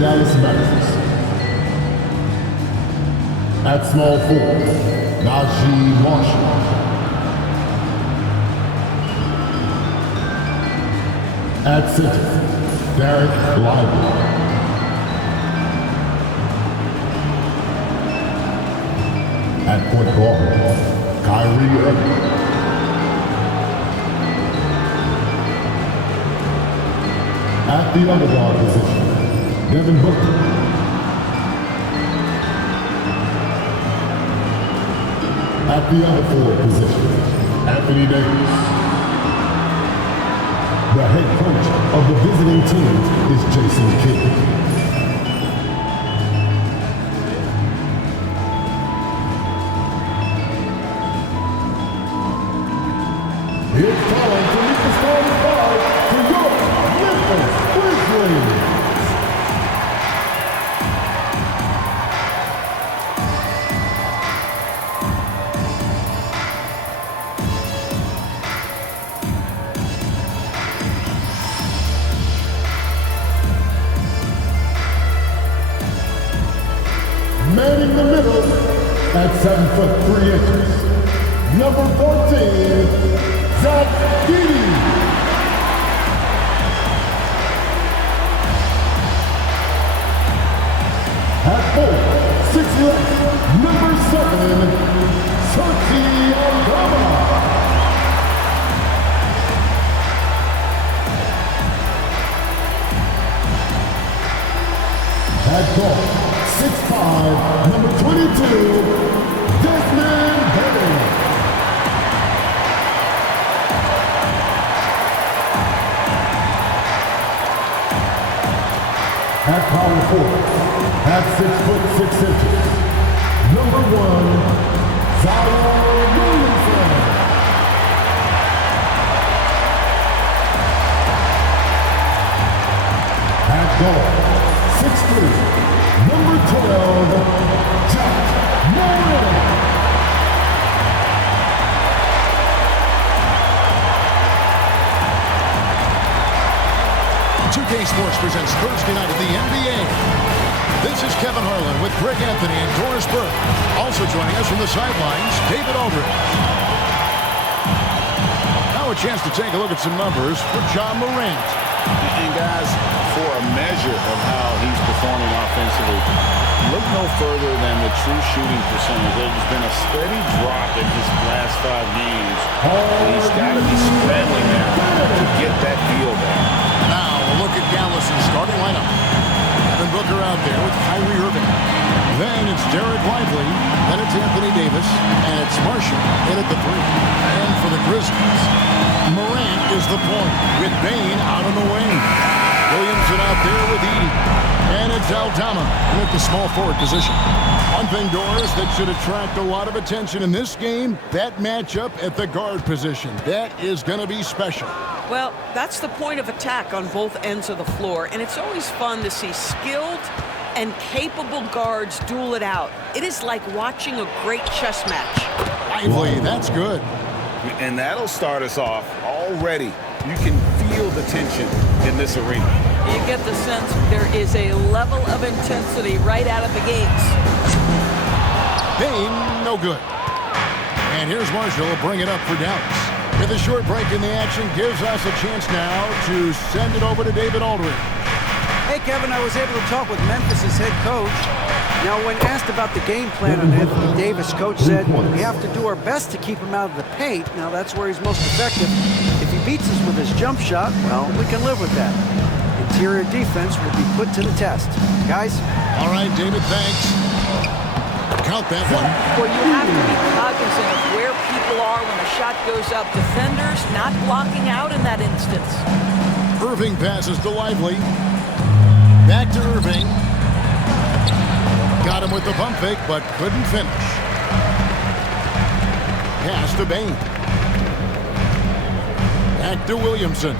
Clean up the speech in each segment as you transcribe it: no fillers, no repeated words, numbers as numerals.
Dallas Mavericks. At small forward, Najee Marshall. At center, Derek Lively. At point guard, Kyrie Irving. At the underdog position, Devin Booker. At the other forward position, Anthony Davis. The head coach of the visiting team is Jason Kidd. It's time to meet the starting five for your Memphis Grizzlies. Man in the middle at 7'3", number 14, Zach Edey. At 4'6", number 7, Sergi Aldama. At guard, 6'5", number 22, Desmond Bain. At power forward, at 6'6", number 1, Zion Williamson. At guard, 6'3", number 12, Jack Morant. 2K Sports presents Thursday night of the NBA. This is Kevin Harlan with Greg Anthony and Doris Burke. Also joining us from the sidelines, David Aldridge. Now a chance to take a look at some numbers for John Morant. And guys, for a measure of how he's performing offensively, look no further than the true shooting percentage. There's been a steady drop in his last 5 games. He's got to be scrambling now to get that feel back. Now a look at Dallas' starting lineup. Devin Booker out there with Kyrie Irving. Then it's Derek Lively. Then it's Anthony Davis. And it's Marshall in at the 3. And for the Grizzlies, Morant is the point with Bain out on the wing. Williamson out there with Edey. And it's Aldama at the small forward position. One thing, Doris, that should attract a lot of attention in this game, that matchup at the guard position. That is going to be special. Well, that's the point of attack on both ends of the floor, and it's always fun to see skilled and capable guards duel it out. It is like watching a great chess match. Lively, that's good. And that'll start us off already. You can feel the tension in this arena. You get the sense there is a level of intensity right out of the gates. Bain, no good. And here's Marshall will bring it up for Dallas. With a short break in the action, gives us a chance now to send it over to David Aldridge. Hey, Kevin, I was able to talk with Memphis' head coach. Now, when asked about the game plan on Anthony Davis, coach said, we have to do our best to keep him out of the paint. Now, that's where he's most effective. If he beats us with his jump shot, well, we can live with that. Interior defense will be put to the test. Guys? All right, David, thanks. Count that one. Well, you have to be cognizant of where people are when a shot goes up. Defenders not blocking out in that instance. Irving passes to Lively. Back to Irving. Got him with the pump fake, but couldn't finish. Pass to Bain. Back to Williamson.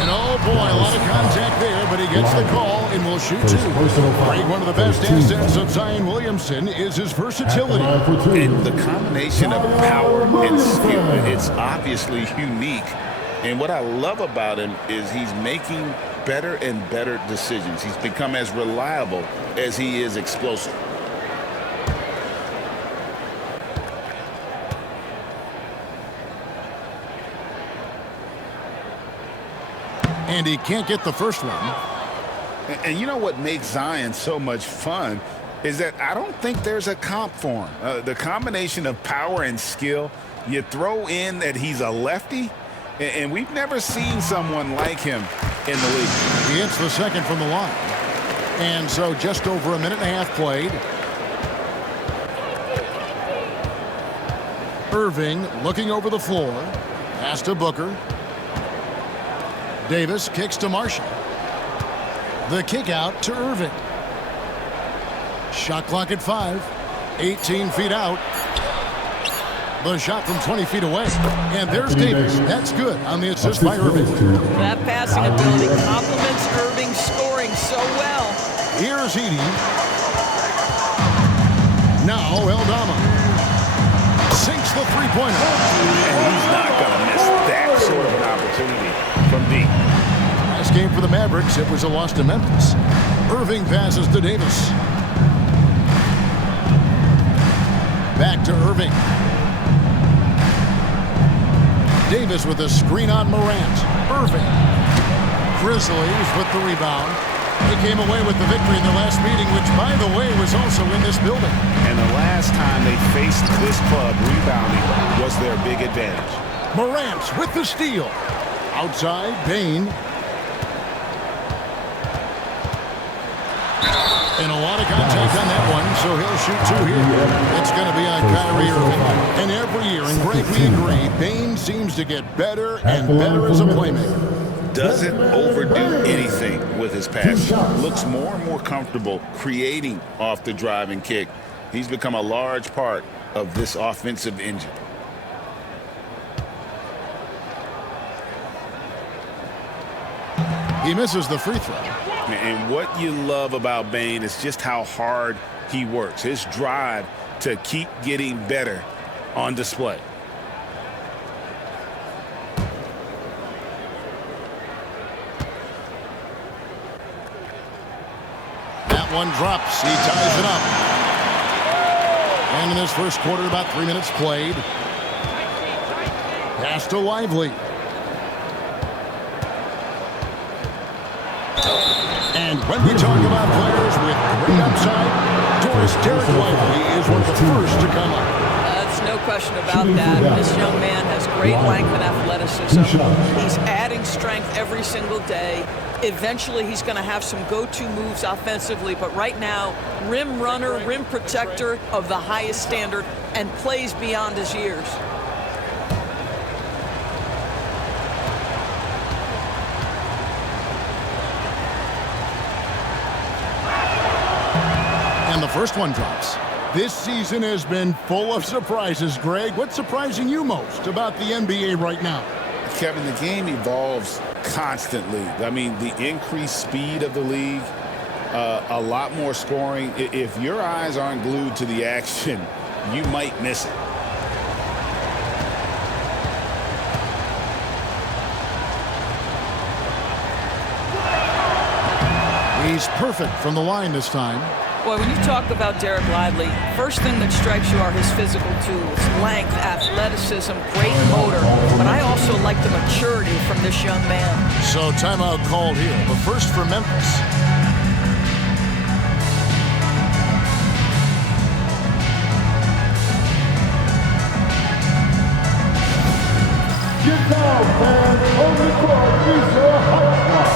And oh boy, a lot of contact there, but he gets the call and will shoot two. Great, one of the best assets of Zion Williamson is his versatility. And the combination of power and skill, it's obviously unique. And what I love about him is he's making better and better decisions. He's become as reliable as he is explosive. And he can't get the first one. And you know what makes Zion so much fun is that I don't think there's a comp for him. The combination of power and skill, you throw in that he's a lefty, and we've never seen someone like him in the league. He hits the second from the line. And so just over a minute and a half played. Irving looking over the floor. Pass to Booker. Davis kicks to Marshall. The kick out to Irving. Shot clock at 5. 18 feet out. The shot from 20 feet away. And there's Davis. That's good on the assist by Irving. That passing ability complements Irving's scoring so well. Here's Edey. Now Eldama. Sinks the three-pointer. And he's not going to miss that sort of an opportunity from deep. Last game for the Mavericks, it was a loss to Memphis. Irving passes to Davis. Back to Irving. Davis with a screen on Morant. Irving. Grizzlies with the rebound. They came away with the victory in the last meeting, which, by the way, was also in this building. And the last time they faced this club, rebounding was their big advantage. Morant with the steal. Outside, Bain. And a lot of contact on that one, so he'll shoot two here. It's going to be on Kyrie Irving. And every year, and Greg, we agree, Bain seems to get better and better as a playmaker. Doesn't overdo anything with his passing. Looks more and more comfortable creating off the driving kick. He's become a large part of this offensive engine. He misses the free throw. And what you love about Bain is just how hard he works. His drive to keep getting better on display. That one drops. He ties it up. And in this first quarter, about 3 minutes played. Pass to Lively. And when we talk about players with great upside, Doris Derek Lively is one of the first to come up. That's no question about that. This young man has great length and athleticism. He's adding strength every single day. Eventually, he's going to have some go-to moves offensively, but right now, rim runner, rim protector of the highest standard, and plays beyond his years. And the first one drops. This season has been full of surprises, Greg. What's surprising you most about the NBA right now? Kevin, the game evolves constantly. I mean, the increased speed of the league, a lot more scoring. If your eyes aren't glued to the action, you might miss it. He's perfect from the line this time. Boy, when you talk about Derek Lively, first thing that strikes you are his physical tools, length, athleticism, great motor, but I also like the maturity from this young man. So timeout called here, but first for Memphis. Get down, fans. On the court is your hot.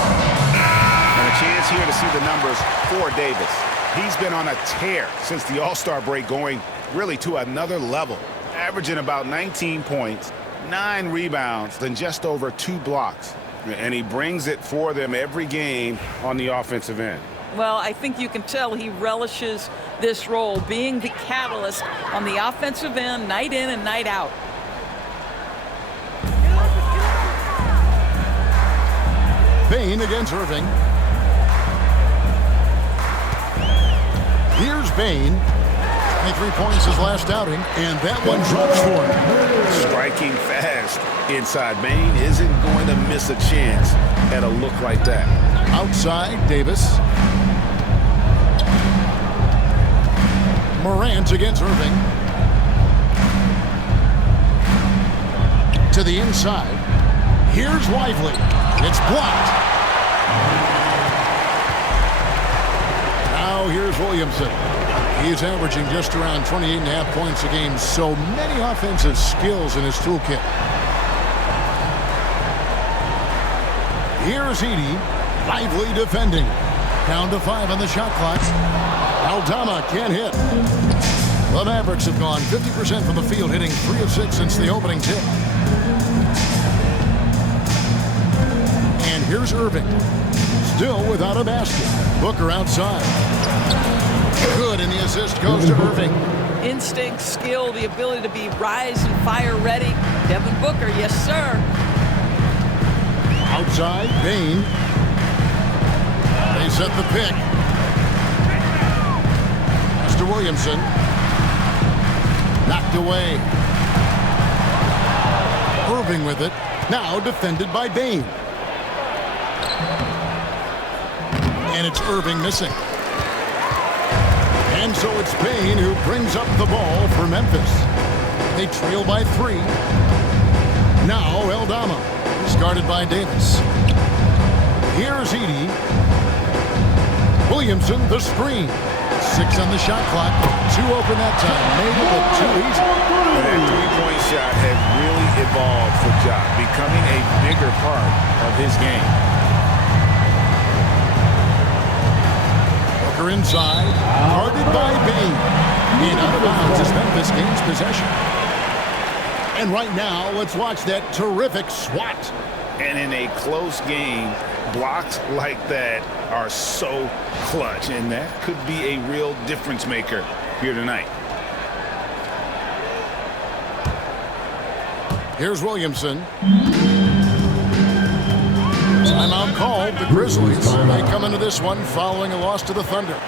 And a chance here to see the numbers for Davis. He's been on a tear since the All-Star break, going really to another level, averaging about 19 points, 9 rebounds, then just over 2 blocks. And he brings it for them every game on the offensive end. Well, I think you can tell he relishes this role, being the catalyst on the offensive end, night in and night out. Bane against Irving. Here's Bane. 23 points his last outing, and that one drops for him. Striking fast inside. Bane isn't going to miss a chance at a look like that. Outside, Davis. Morant against Irving. To the inside. Here's Lively. It's blocked. Now here's Williamson. He's averaging just around 28.5 points a game. So many offensive skills in his toolkit. Here's Edey. Lively defending. Down to 5 on the shot clock. Aldama can't hit. The Mavericks have gone 50% from the field, hitting 3 of 6 since the opening tip. And here's Irving. Still without a basket. Booker outside. Good, and the assist goes to Irving. Instinct, skill, the ability to be rise and fire ready. Devin Booker, yes, sir. Outside, Bane. They set the pick. Mr. Williamson. Knocked away. Irving with it. Now defended by Bane. And it's Irving missing. And so it's Bane who brings up the ball for Memphis. They trail by 3. Now Aldama is guarded by Davis. Here's Edey. Williamson, the screen. 6 on the shot clock. 2 open that time. Made it look too easy. That three-point shot had really evolved for Ja, becoming a bigger part of his game. Booker inside. Guarded by Bane. And out of bounds as Memphis gains possession. And right now, let's watch that terrific swat. And in a close game, blocks like that are so clutch, and that could be a real difference maker here tonight. Here's Williamson. Timeout called. The Grizzlies. They come into this one following a loss to the Thunder.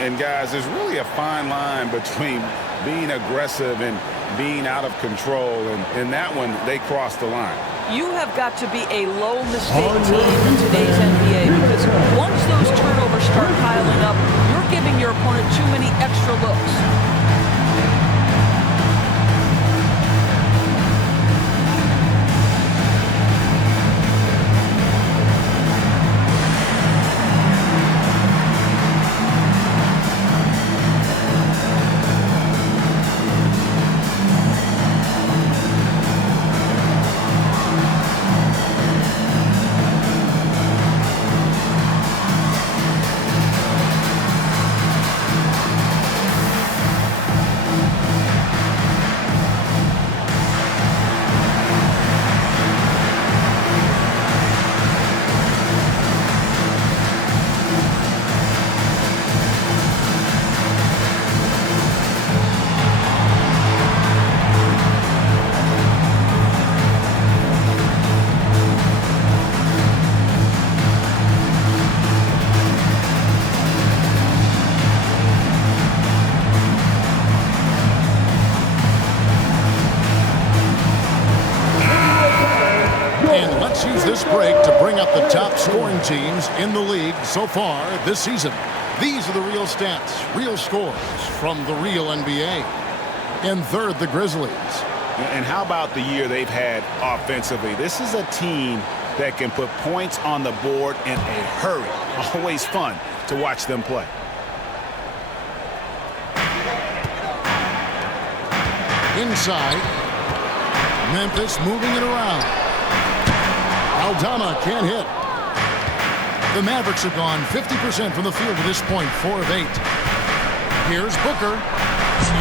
And guys, there's really a fine line between being aggressive and being out of control, and in that one, they crossed the line. You have got to be a low-mistake team in today's NBA because once those turnovers start piling up, you're giving your opponent too many extra looks. This break to bring up the top scoring teams in the league so far this season. These are the real stats, real scores from the real NBA. In third, the Grizzlies. And how about the year they've had offensively? This is a team that can put points on the board in a hurry. Always fun to watch them play. Inside. Memphis moving it around. Aldama can't hit. The Mavericks have gone 50% from the field to this point, 4 of 8. Here's Booker.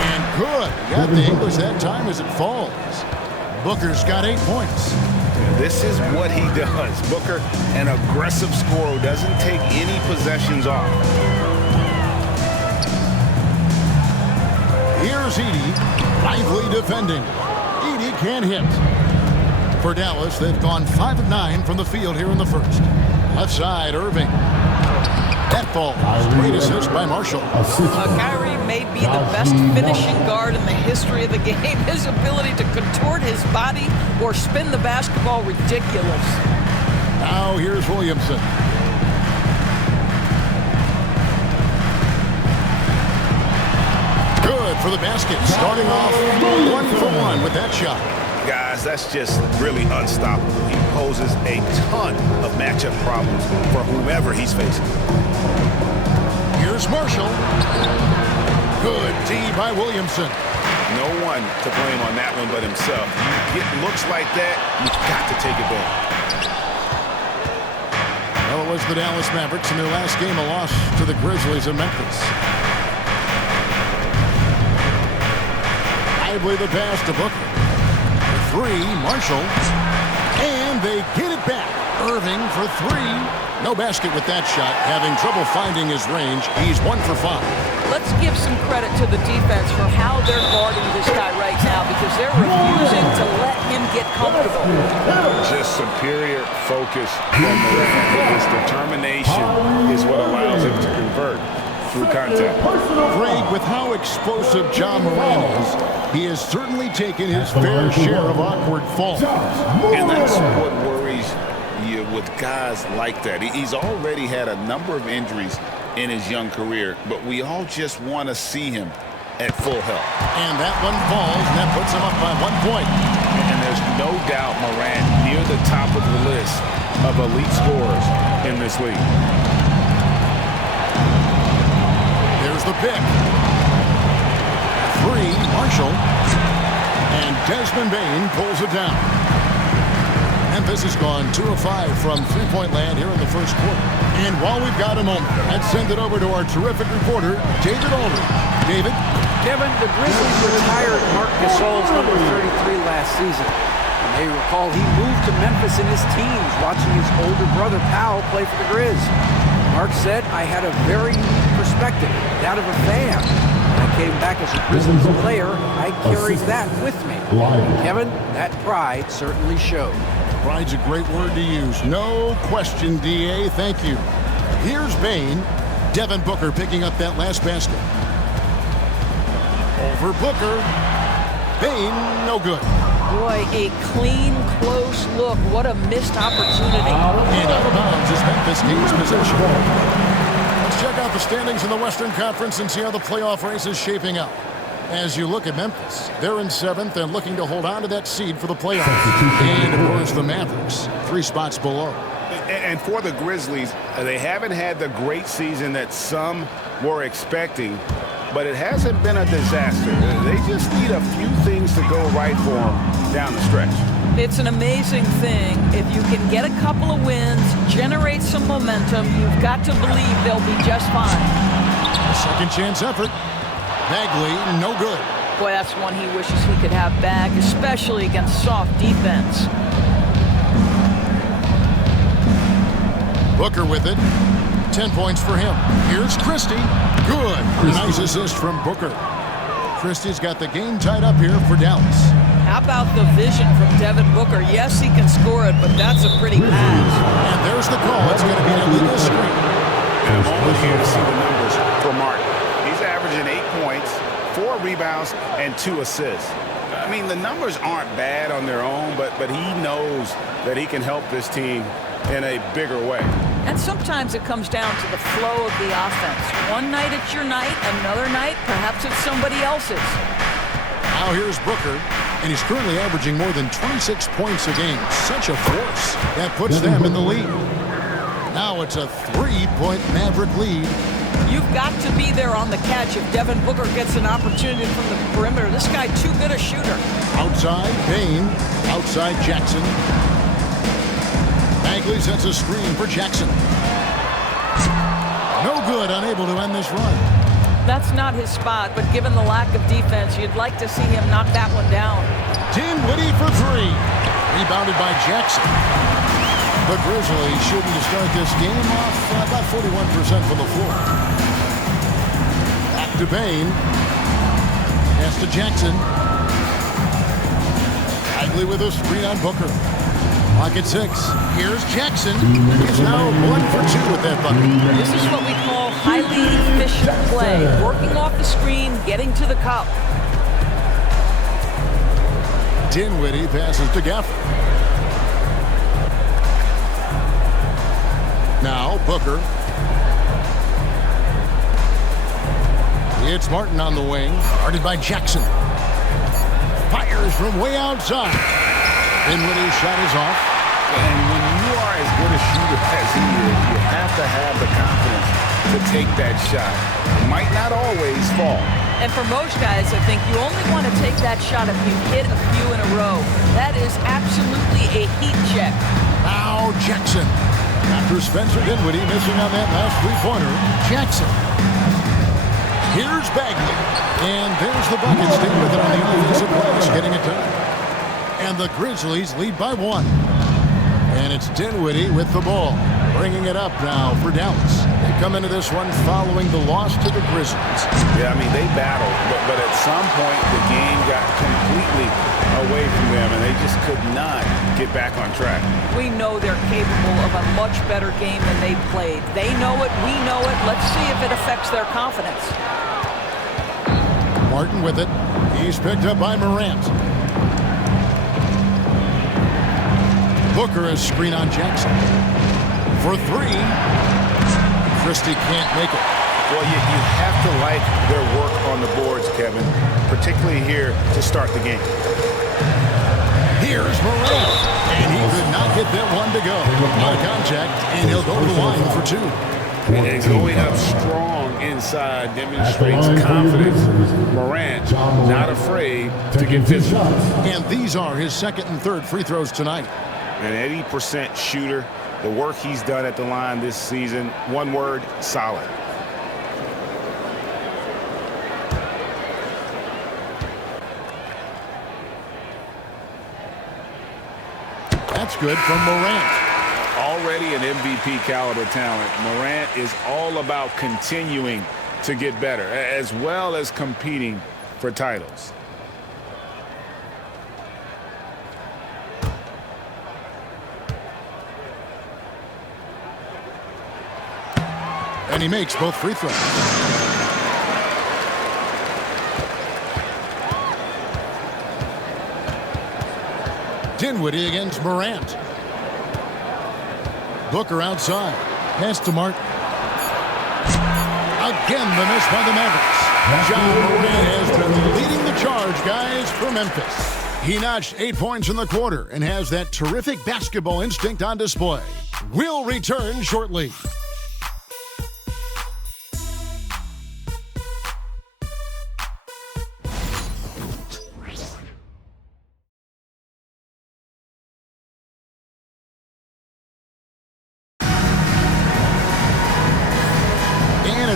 And good. Got the English that time as it falls. Booker's got 8 points. This is what he does. Booker, an aggressive scorer who doesn't take any possessions off. Here's Edey. Lively defending. Edey can't hit. For Dallas, they've gone 5 of 9 from the field here in the first. Left side, Irving. That ball. Great assist by Marshall. Kyrie may be the best finishing guard in the history of the game. His ability to contort his body or spin the basketball, ridiculous. Now here's Williamson. Good for the basket. Starting off 1-for-1 with that shot. Guys, that's just really unstoppable. He poses a ton of matchup problems for whomever he's facing. Here's Marshall. Good D by Williamson. No one to blame on that one but himself. You get looks like that, you've got to take advantage. Well, it was the Dallas Mavericks in their last game, a loss to the Grizzlies of Memphis. Lively the pass to Booker. For 3, Marshall. And they get it back. Irving for 3. No basket with that shot. Having trouble finding his range. He's 1 for 5. Let's give some credit to the defense for how they're guarding this guy right now because they're refusing to let him get comfortable. Just superior focus from Morant. His determination is what allows him to convert through contact. Greg, with how explosive John Morant is, he has certainly taken his fair share of awkward falls. And that's what worries you with guys like that. He's already had a number of injuries in his young career, but we all just want to see him at full health. And that one falls, and that puts him up by 1 point. And there's no doubt Morant near the top of the list of elite scorers in this league. There's the pick. 3, Marshall. And Desmond Bane pulls it down. Memphis has gone 2 of 5 from three-point land here in the first quarter. And while we've got a moment, let's send it over to our terrific reporter, David Aldridge. David? Kevin, the Grizzlies retired Marc Gasol's number 33 last season. And they recall he moved to Memphis in his teens, watching his older brother, Powell, play for the Grizz. Marc said, I had a very unique perspective, that of a fan. When I came back as a Grizzlies player, I carried that with me. And Kevin, that pride certainly showed. Pride's a great word to use. No question, D.A. Thank you. Here's Bane. Devin Booker picking up that last basket. Over Booker. Bane, no good. Boy, a clean, close look. What a missed opportunity. And out of bounds as Memphis gains possession. Let's check out the standings in the Western Conference and see how the playoff race is shaping up. As you look at Memphis, they're in 7th and looking to hold on to that seed for the playoffs. And, of course, the Mavericks, 3 spots below. And for the Grizzlies, they haven't had the great season that some were expecting, but it hasn't been a disaster. They just need a few things to go right for them down the stretch. It's an amazing thing. If you can get a couple of wins, generate some momentum, you've got to believe they'll be just fine. Second chance effort. Bagley, no good. Boy, that's one he wishes he could have back, especially against soft defense. Booker with it. 10 points for him. Here's Christie. Good. Nice assist from Booker. Christie's got the game tied up here for Dallas. How about the vision from Devin Booker? Yes, he can score it, but that's a pretty pass. And there's the call. It's going to be an illegal screen. And I'm almost here to see the numbers for Mark. He's averaging 8 points, 4 rebounds, and 2 assists. I mean, the numbers aren't bad on their own, but he knows that he can help this team in a bigger way. And sometimes it comes down to the flow of the offense. One night it's your night, another night perhaps it's somebody else's. Now here's Booker, and he's currently averaging more than 26 points a game. Such a force. That puts them in the lead. Now it's a 3-point Maverick lead. You've got to be there on the catch if Devin Booker gets an opportunity from the perimeter. This guy too good a shooter. Outside, Bane. Outside, Jackson. Bagley sets a screen for Jackson. No good, unable to end this run. That's not his spot, but given the lack of defense, you'd like to see him knock that one down. Dinwiddie for 3. Rebounded by Jackson. The Grizzlies shooting to start this game off about 41% from the floor. Back to Bane. Pass to Jackson. Bagley with a screen on Booker. Clock at 6. Here's Jackson. He's now 1 for 2 with that bucket. This is what we call highly efficient play. Working off the screen, getting to the cup. Dinwiddie passes to Gafford. Now Booker. It's Martin on the wing, guarded by Jackson. Fires from way outside. Dinwiddie's shot is off. And when you are as good a shooter as he is, you have to have the confidence to take that shot. It might not always fall. And for most guys, I think you only want to take that shot if you hit a few in a row. That is absolutely a heat check. Now Jackson. After Spencer Dinwiddie missing on that last three-pointer, Jackson. Here's Bagley. And there's the bucket. Stay with it on the offensive glass, getting it done. And the Grizzlies lead by 1. And it's Dinwiddie with the ball, bringing it up now for Dallas. They come into this one following the loss to the Grizzlies. Yeah, I mean, they battled, but at some point the game got completely away from them, and they just could not get back on track. We know they're capable of a much better game than they played. They know it, we know it. Let's see if it affects their confidence. Martin with it. He's picked up by Morant. Booker has screen on Jackson. For 3. Christie can't make it. Well, you have to like their work on the boards, Kevin, particularly here to start the game. Here's Morant. And he could not get that one to go. No contact, and he'll go to the line for 2. And going up strong inside demonstrates confidence. Morant not afraid to get physical. And these are his second and third free throws tonight. An 80% shooter. The work he's done at the line this season, one word, solid. That's good from Morant. Already an MVP caliber talent, Morant is all about continuing to get better, as well as competing for titles. And he makes both free throws. Dinwiddie against Morant. Booker outside. Pass to Martin. Again, the miss by the Mavericks. John Morant has been leading the charge, guys, for Memphis. He notched 8 points in the quarter and has that terrific basketball instinct on display. We'll return shortly.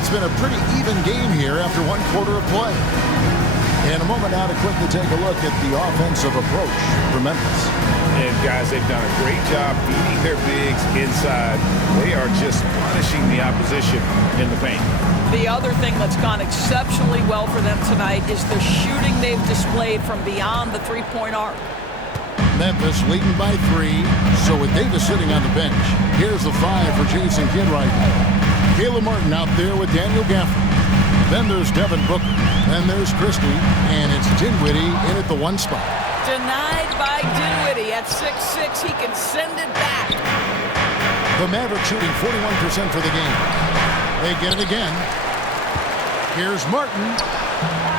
It's been a pretty even game here after 1 quarter of play. In a moment now to quickly take a look at the offensive approach for Memphis. And guys, they've done a great job feeding their bigs inside. They are just punishing the opposition in the paint. The other thing that's gone exceptionally well for them tonight is the shooting they've displayed from beyond the three-point arc. Memphis leading by 3. So with Davis sitting on the bench, here's the 5 for Jason Kidd right now. Caleb Martin out there with Daniel Gafford. Then there's Devin Booker. Then there's Christie. And it's Dinwiddie in at the 1 spot. Denied by Dinwiddie at 6'6". He can send it back. The Mavericks shooting 41% for the game. They get it again. Here's Martin.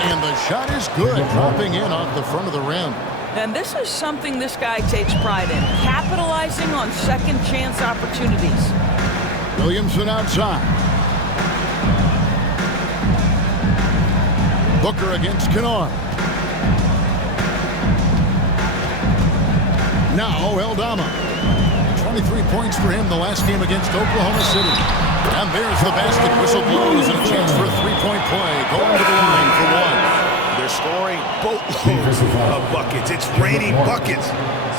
And the shot is good, dropping in off the front of the rim. And this is something this guy takes pride in, capitalizing on second chance opportunities. Williamson outside. Booker against Kennard. Now Eldama. 23 points for him the last game against Oklahoma City. And there's the basket. Whistle blows and a chance for a three-point play. Going to the line for 1. They're scoring boatloads of buckets. It's raining buckets.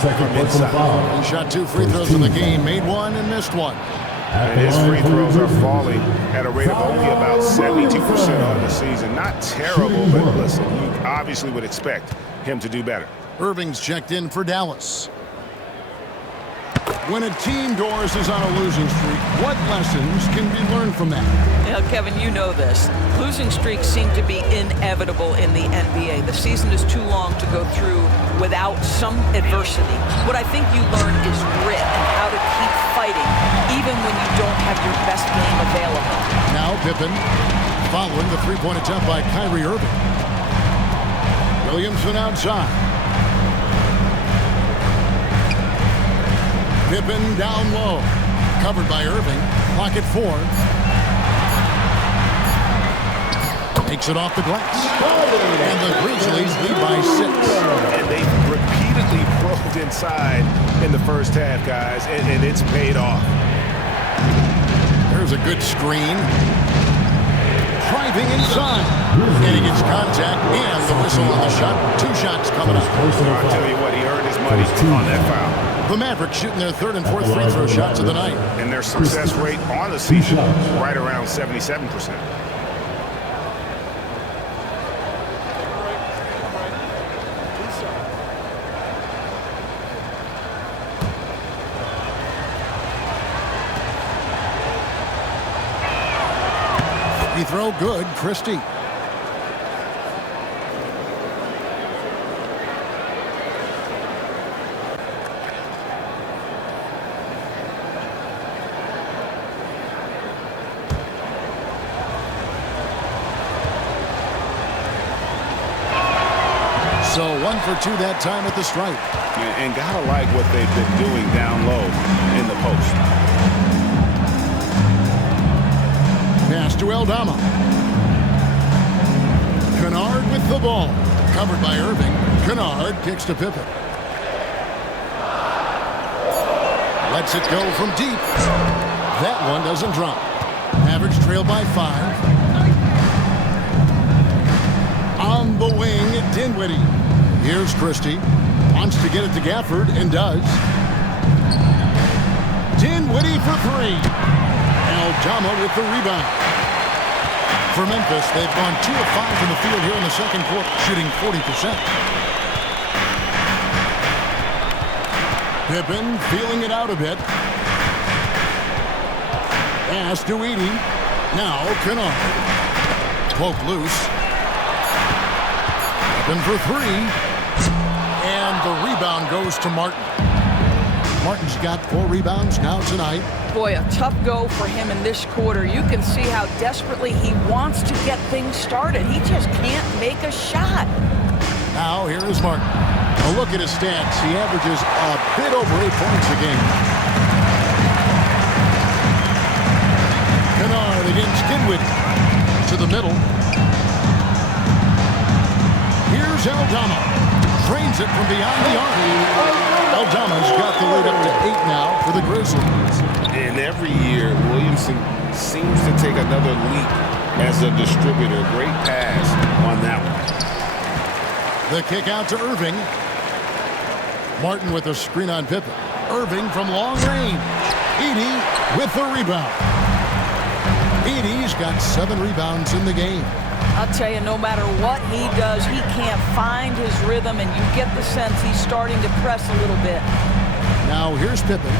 Second personal foul. He shot 2 free throws in the game, made 1 and missed 1. And his free throws are falling at a rate of only about 72% on the season. Not terrible, but listen, you obviously would expect him to do better. Irving's checked in for Dallas. When a team, Doris, is on a losing streak, what lessons can be learned from that? Now, Kevin, you know this. Losing streaks seem to be inevitable in the NBA. The season is too long to go through without some adversity. What I think you learn is grit and how to keep fighting, even when you don't have your best game available. Now Pippen following the three-point attempt by Kyrie Irving. Williamson outside. Pippen down low. Covered by Irving. Clock at 4. Takes it off the glass. And the Grizzlies lead by 6. And they repeatedly probed inside in the first half, guys, and it's paid off. There's a good screen. Driving inside. And he gets contact and the whistle on the shot. 2 shots coming up. I'll tell you what, he earned his money on that foul. The Mavericks shooting their 3rd and 4th free throw shots of the night. And their success rate on the season right around 77%. Free throw good, Christie. So 1 for 2 that time at the stripe. And gotta like what they've been doing down low in the post. Pass to Aldama. Kennard with the ball. Covered by Irving. Kennard kicks to Pippen. Lets it go from deep. That one doesn't drop. Mavericks trail by 5. On the wing, Dinwiddie. Here's Christie. Wants to get it to Gafford and does. Dinwiddie for 3. Aldama with the rebound. For Memphis, they've gone 2 of 5 from the field here in the second quarter, shooting 40%. Pippen feeling it out a bit. Pass to Edey. Now Kennard. Poke loose. Pippen for 3. And the rebound goes to Martin. Martin's got 4 rebounds now tonight. Boy, a tough go for him in this quarter. You can see how desperately he wants to get things started. He just can't make a shot. Now here is Martin. A look at his stats. He averages a bit over 8 points a game. Kennard against Dinwiddie. To the middle. Here's Aldama. Drains it from beyond the arc. Aldama's got the lead up to 8 now for the Grizzlies. And every year, Williamson seems to take another leap as a distributor. Great pass on that one. The kick out to Irving. Martin with a screen on Pippen. Irving from long range. Edey with the rebound. Edey's got 7 rebounds in the game. I'll tell you, no matter what he does, he can't find his rhythm, and you get the sense he's starting to press a little bit. Now here's Pippen.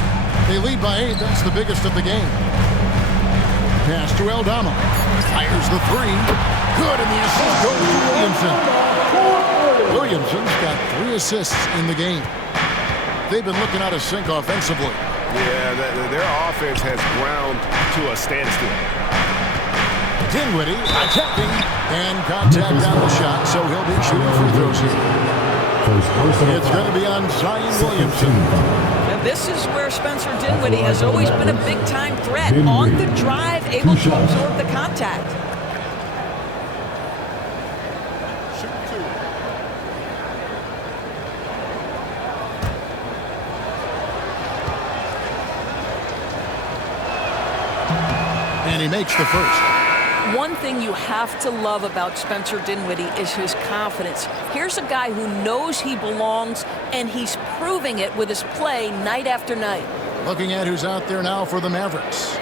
They lead by 8. That's the biggest of the game. Pass to Aldama. Fires the 3. Good, and the assist goes to Williamson. Williamson's got 3 assists in the game. They've been looking out of sync offensively. Yeah, their offense has ground to a standstill. Dinwiddie attacking and contact on the shot, so he'll be shooting free throws here. It's going to be on Zion Williamson. And this is where Spencer Dinwiddie has always been a big-time threat. On the drive, able to absorb the contact. And he makes the first. One thing you have to love about Spencer Dinwiddie is his confidence. Here's a guy who knows he belongs, and he's proving it with his play night after night. Looking at who's out there now for the Mavericks.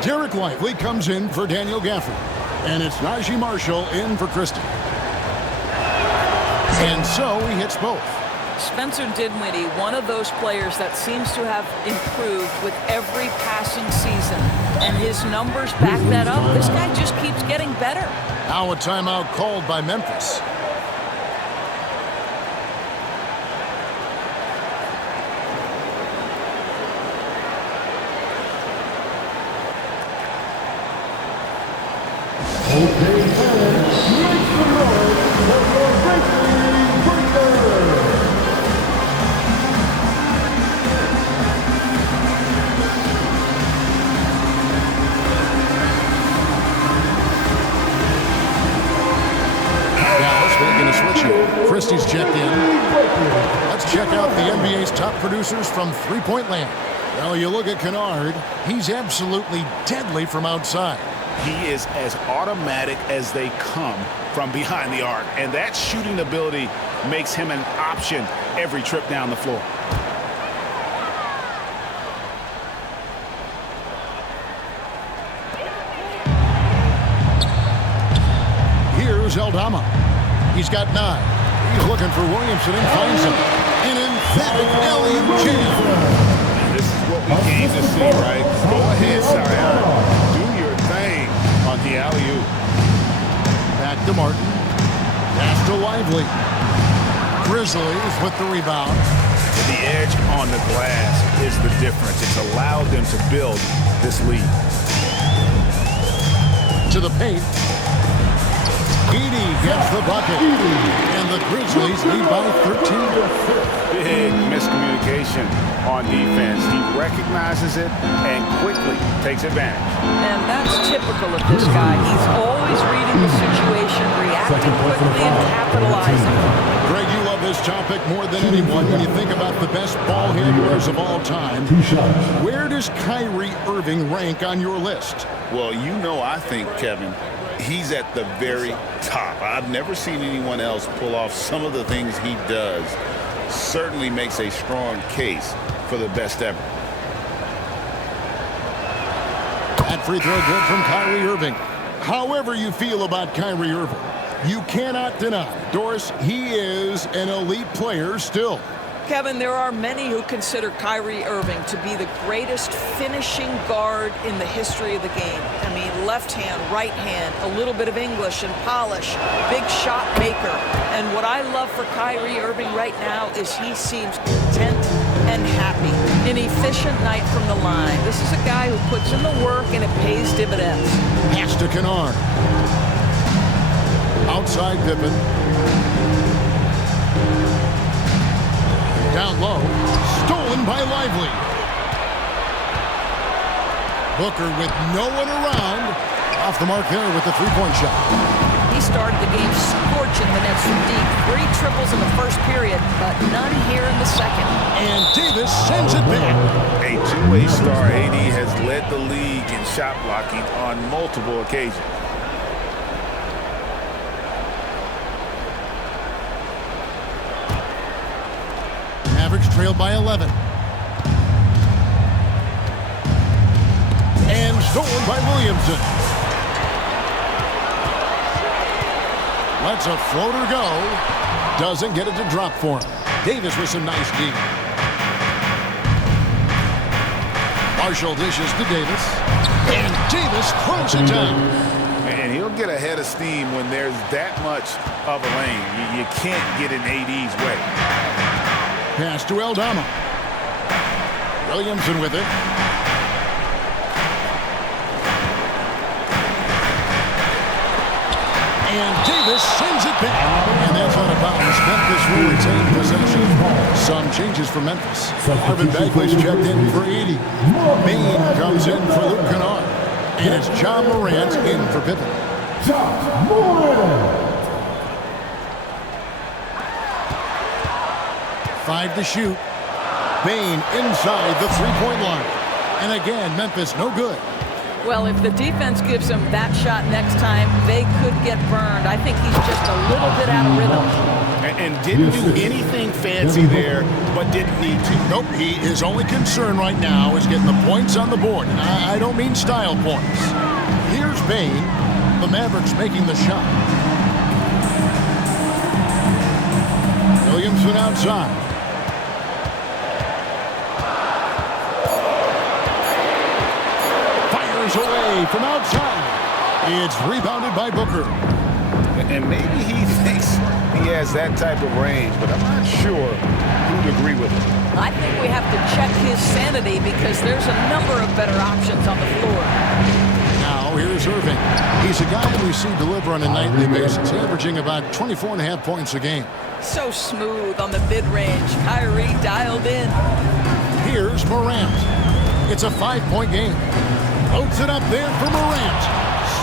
Derek Lively comes in for Daniel Gafford. And it's Najee Marshall in for Christie. And so he hits both. Spencer Dinwiddie, one of those players that seems to have improved with every passing season. And his numbers back that up. This guy just keeps getting better. Now a timeout called by Memphis. Okay, fans, make some noise for your Grizzlies breakers. Dallas making a switch here. Christie's checked in. Let's check out the NBA's top producers from three-point land. Well, you look at Kennard. He's absolutely deadly from outside. He is as automatic as they come from behind the arc, and that shooting ability makes him an option every trip down the floor. Here's Aldama. He's got 9. He's looking for Williamson and finds him. An emphatic alley-oop jam. This is what we came to see, right? Go ahead, Zion. Do your thing on the alley-oop. Back to Martin. Pass to Lively. Grizzlies with the rebound. The edge on the glass is the difference. It's allowed them to build this lead. To the paint. Edey gets the bucket. And the Grizzlies lead by 13. Big miscommunication on defense. He recognizes it and quickly takes advantage. And that's typical of this guy. He's always reading the situation, reacting quickly, and capitalizing. Greg, you love this topic more than anyone when you think about the best ball handlers of all time. Where does Kyrie Irving rank on your list? Well, you know, I think, Kevin, he's at the very top. I've never seen anyone else pull off some of the things he does. Certainly makes a strong case for the best ever. That free throw good from Kyrie Irving. However you feel about Kyrie Irving, you cannot deny, Doris, he is an elite player still. Kevin, there are many who consider Kyrie Irving to be the greatest finishing guard in the history of the game. I mean, left hand, right hand, a little bit of English and polish, big shot maker. And what I love for Kyrie Irving right now is he seems content and happy. An efficient night from the line. This is a guy who puts in the work and it pays dividends. Pass to Kennard. Outside Pippen. Down low. Stolen by Lively. Booker with no one around. Off the mark there with the three-point shot. He started the game scorching the Nets from deep. 3 triples in the first period, but none here in the second. And Davis sends it back. A two-way star, AD has led the league in shot blocking on multiple occasions. Mavericks trailed by 11. And stolen by Williamson. Lets a floater go. Doesn't get it to drop for him. Davis with some nice D. Marshall dishes to Davis. And Davis throws it down. And he'll get ahead of steam when there's that much of a lane. You can't get in AD's way. Pass to Aldama. Williamson with it. And Davis sends it back. And that's out of bounds. Memphis will retain possession. Some changes for Memphis. Marvin Bagley's checked in for 80. Bain comes in for Luke Kennard. And it's John Morant in for Pippen. John Morant. 5 to shoot. Bain inside the three-point line. And again, Memphis no good. Well, if the defense gives him that shot next time, they could get burned. I think he's just a little bit out of rhythm. And didn't do anything fancy there, but didn't need to. Nope, his only concern right now is getting the points on the board. And I don't mean style points. Here's Bain, the Mavericks making the shot. Williamson outside. fires away from outside. It's rebounded by Booker. And maybe he thinks he has that type of range, but I'm not sure who'd agree with him. I think we have to check his sanity because there's a number of better options on the floor. Now here's Irving. He's a guy that we see deliver on a nightly basis, averaging about 24.5 points a game. So smooth on the mid-range. Kyrie dialed in. Here's Morant. It's a 5-point game. Loads it up there for Morant.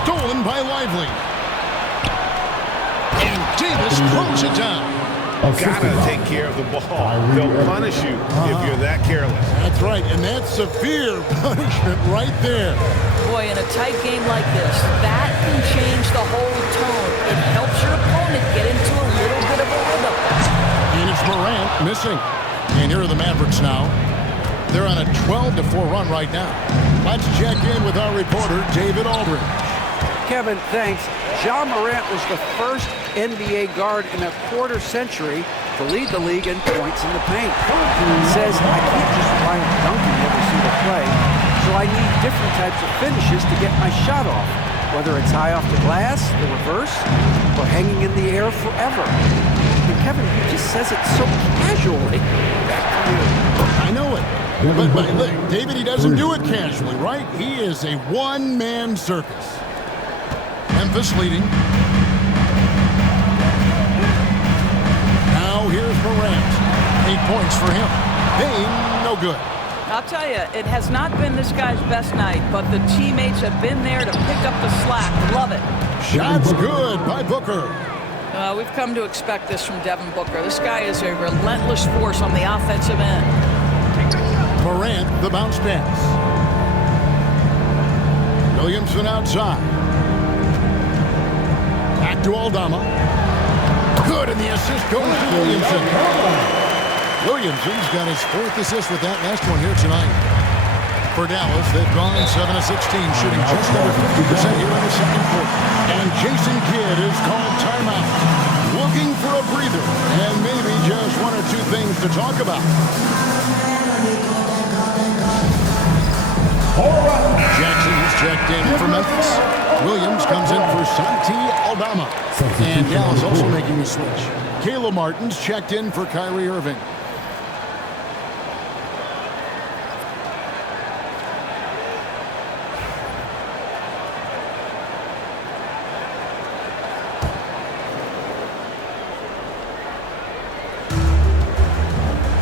Stolen by Lively. And Davis throws it down. Gotta take care of the ball. They'll punish you if you're that careless. That's right, and that's severe punishment right there. Boy, in a tight game like this, that can change the whole tone. It helps your opponent get into a little bit of a rhythm. And it's Morant missing. And here are the Mavericks now. They're on a 12-4 run right now. Let's check in with our reporter, David Aldridge. Kevin, thanks. Ja Morant was the first NBA guard in a quarter century to lead the league in points in the paint. He says, I can't just try and dunk in every single play, so I need different types of finishes to get my shot off, whether it's high off the glass, the reverse, or hanging in the air forever. And Kevin, he just says it so casually. I know it. But look, David, he doesn't do it casually, right? He is a one-man circus. Memphis leading. Now here's Morant. 8 points for him. Bane, no good. I'll tell you, it has not been this guy's best night, but the teammates have been there to pick up the slack. Love it. Shots good by Booker. We've come to expect this from Devin Booker. This guy is a relentless force on the offensive end. Morant, the bounce pass. Williamson outside. Back to Aldama. Good, and the assist goes to Williamson. Williamson's got his 4th assist with that last one here tonight. For Dallas, they've gone 7 of 16, shooting just over 50% here in the second quarter. And Jason Kidd is called timeout. Looking for a breather, and maybe just 1 or 2 things to talk about. Jackson is checked in for Memphis. Williams comes in for Santi Aldama. And Dallas also making a switch. Caleb Martin's checked in for Kyrie Irving.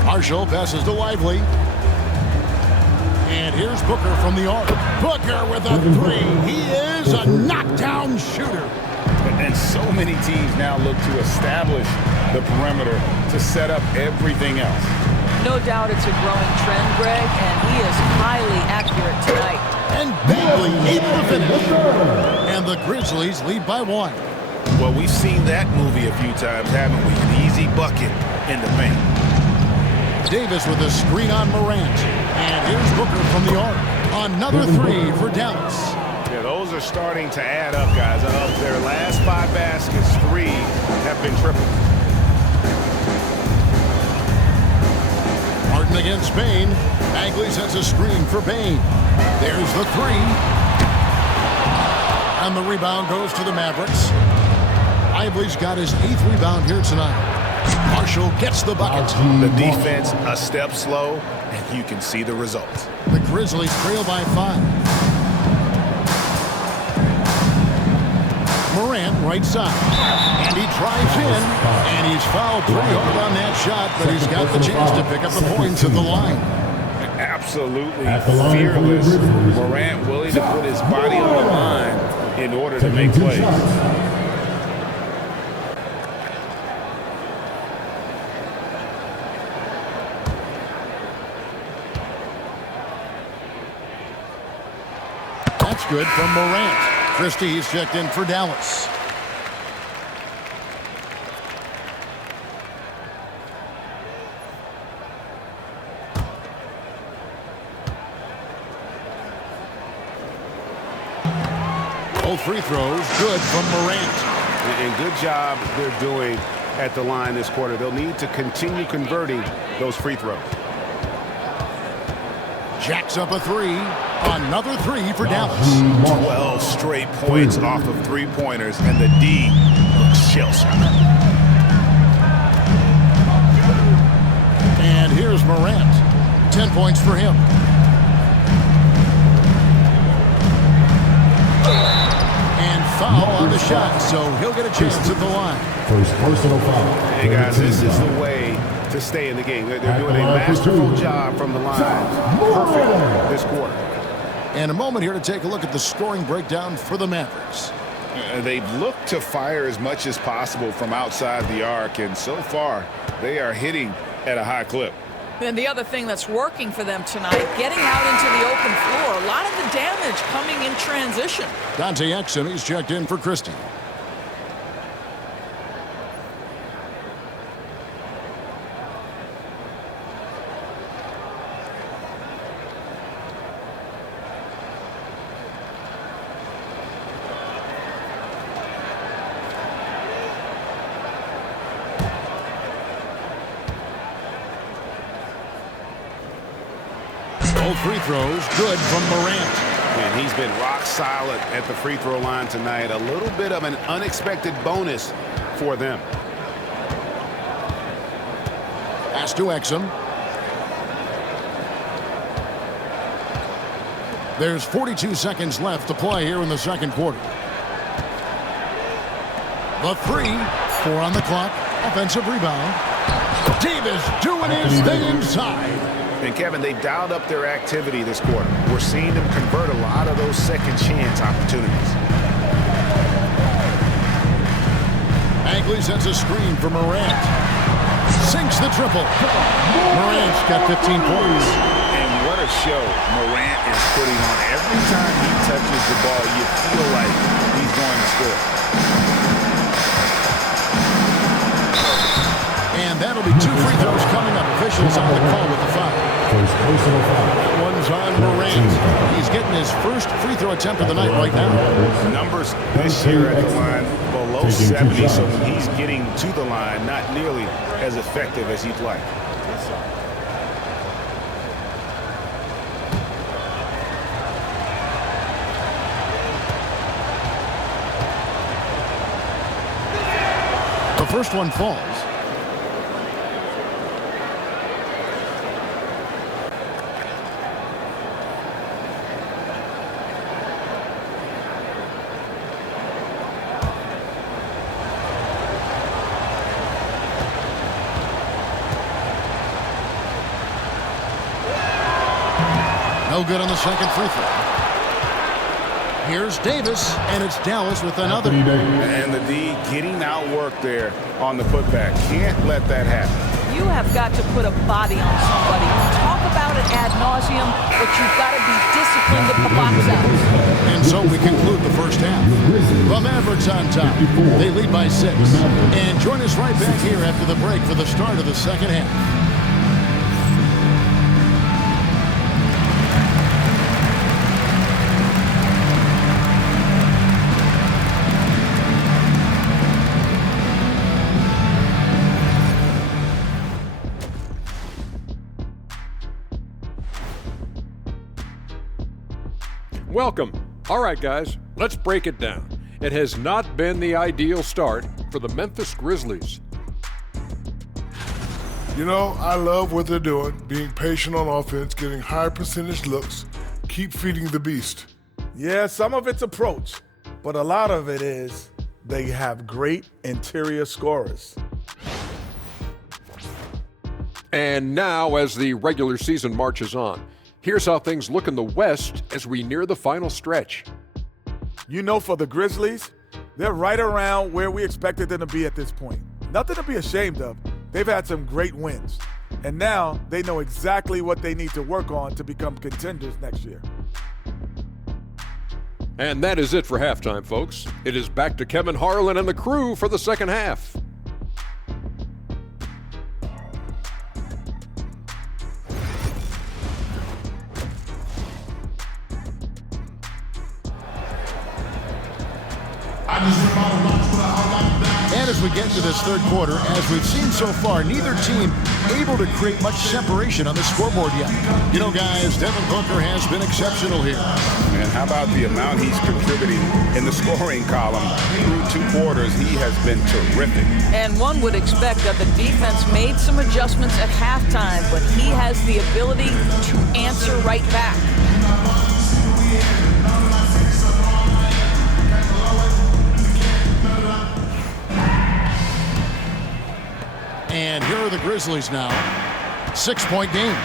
Marshall passes to Lively. And here's Booker from the arc. Booker with a 3. He is a knockdown shooter. And so many teams now look to establish the perimeter to set up everything else. No doubt it's a growing trend, Greg, and he is highly accurate tonight. And Bagley able to finish. And the Grizzlies lead by 1. Well, we've seen that movie a few times, haven't we? An easy bucket in the paint. Davis with a screen on Morant. And here's Booker from the arc. Another 3 for Dallas. Yeah, those are starting to add up, guys. Of their last 5 baskets, 3 have been triple. Martin against Bane. Bagley sets a screen for Bane. There's the 3. And the rebound goes to the Mavericks. Lively's got his 8th rebound here tonight. Marshall gets the bucket. The defense a step slow, and you can see the result. The Grizzlies trail by 5. Morant right side. And he drives in. And he's fouled pretty hard on that shot, but he's got the chance to pick up the points at the line. Absolutely fearless. Morant willing to put his body on the line in order to make plays. That's good from Morant. Christie's checked in for Dallas. Both free throws good from Morant. And good job they're doing at the line this quarter. They'll need to continue converting those free throws. Jacks up a three. Another three for Dallas. 12 straight points off of three-pointers, and the D looks shell-shocked. And here's Morant. 10 points for him. And foul on the shot, so he'll get a chance at the line. First personal foul. Hey, guys, this is the way to stay in the game. They're doing a masterful job from the line. Perfect this quarter. And a moment here to take a look at the scoring breakdown for the Mavericks. They've looked to fire as much as possible from outside the arc, and so far, they are hitting at a high clip. And the other thing that's working for them tonight, getting out into the open floor. A lot of the damage coming in transition. Dante Exum, he's checked in for Christie. Both free throws good from Morant. And he's been rock solid at the free throw line tonight. A little bit of an unexpected bonus for them. Pass to Exum. There's 42 seconds left to play here in the second quarter. The three, 4 on the clock. Offensive rebound. Davis doing his thing inside. And Kevin, they've dialed up their activity this quarter. We're seeing them convert a lot of those second chance opportunities. Bagley sends a screen for Morant. Sinks the triple. Morant's got 15 points. And what a show Morant is putting on. Every time he touches the ball, you feel like he's going to score. And that'll be 2 free throws coming up. Officials on the call with the foul. First personal foul. That one's on Morant. He's getting his first free throw attempt of the night right now. Numbers this year at the line below 70, so when he's getting to the line, not nearly as effective as he'd like. The first one falls. No good on the second free throw. Here's Davis, and it's Dallas with another. And the D getting outworked there on the putback. Can't let that happen. You have got to put a body on somebody. Talk about it ad nauseum, but you've got to be disciplined at the box out. And so we conclude the first half. The Mavericks on top. They lead by 6. And join us right back here after the break for the start of the second half. Welcome. All right, guys, let's break it down. It has not been the ideal start for the Memphis Grizzlies. You know, I love what they're doing, being patient on offense, getting high percentage looks, keep feeding the beast. Yeah, some of it's approach, but a lot of it is they have great interior scorers. And now, as the regular season marches on, here's how things look in the West as we near the final stretch. You know, for the Grizzlies, they're right around where we expected them to be at this point. Nothing to be ashamed of. They've had some great wins. And now they know exactly what they need to work on to become contenders next year. And that is it for halftime, folks. It is back to Kevin Harlan and the crew for the second half. And as we get into this third quarter, as we've seen so far, neither team able to create much separation on the scoreboard yet. You know, guys, Devin Booker has been exceptional here. And how about the amount he's contributing in the scoring column through 2 quarters? He has been terrific. And one would expect that the defense made some adjustments at halftime, but he has the ability to answer right back. And here are the Grizzlies now. 6-point game.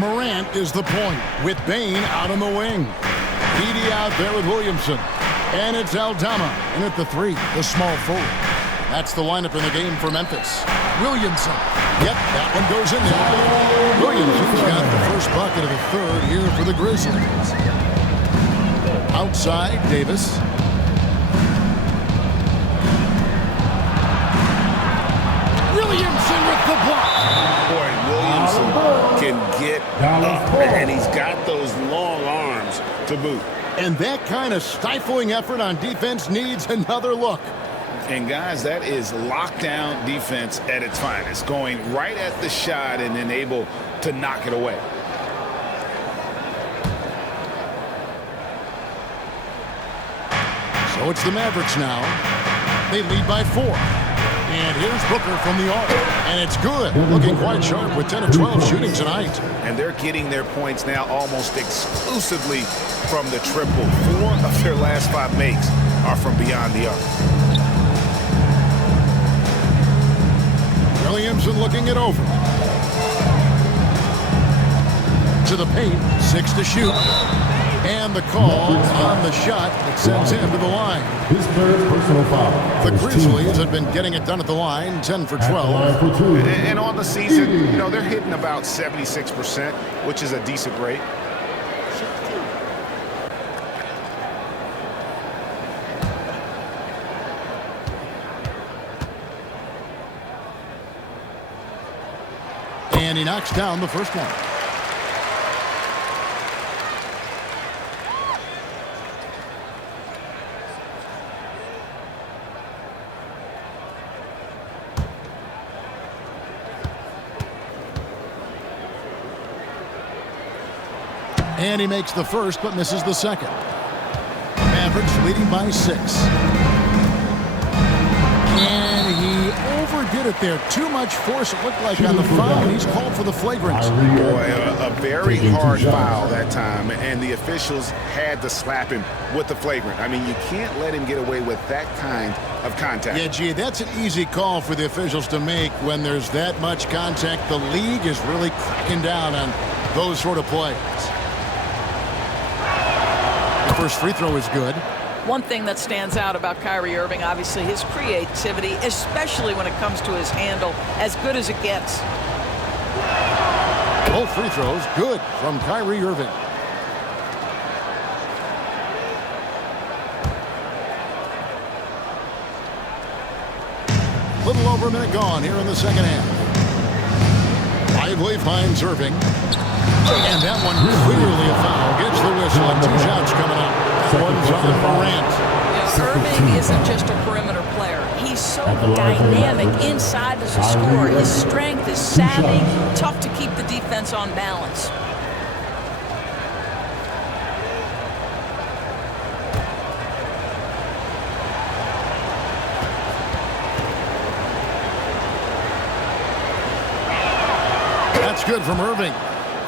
Morant is the point with Bain out on the wing. Edey out there with Williamson. And it's Aldama in at the 3, the small forward. That's the lineup in the game for Memphis. Williamson. Yep, that one goes in there. Williamson's got the first bucket of the third here for the Grizzlies. Outside, Davis. Williamson with the block. Boy, Williamson can get up, and he's got those long arms to boot. And that kind of stifling effort on defense needs another look. And guys, that is lockdown defense at its finest, going right at the shot and then able to knock it away. So it's the Mavericks now. They lead by 4. And here's Booker from the arc. And it's good. Looking quite sharp with 10 of 12 shooting tonight. And they're getting their points now almost exclusively from the triple. 4 of their last 5 makes are from beyond the arc. Williamson looking it over. To the paint. 6 to shoot. And the call on the shot that sends him to the line. His third personal foul. The Grizzlies have been getting it done at the line, 10 for 12. And on the season, you know, they're hitting about 76%, which is a decent rate. And he knocks down the first one. And he makes the first, but misses the second. Mavericks leading by 6. And he overdid it there. Too much force, it looked like, on the foul, and he's called for the flagrant. Boy, a very hard foul that time, and the officials had to slap him with the flagrant. I mean, you can't let him get away with that kind of contact. Yeah, gee, that's an easy call for the officials to make when there's that much contact. The league is really cracking down on those sort of plays. First free throw is good. One thing that stands out about Kyrie Irving, obviously, his creativity, especially when it comes to his handle, as good as it gets. Both free throws good from Kyrie Irving. Little over a minute gone here in the second half. Lively finds Irving. And that one clearly a foul. Gets the whistle and 2 shots coming up. That one's on Morant. Irving isn't just a perimeter player. He's so dynamic inside as a scorer. His strength is savvy, tough to keep the defense on balance. That's good from Irving.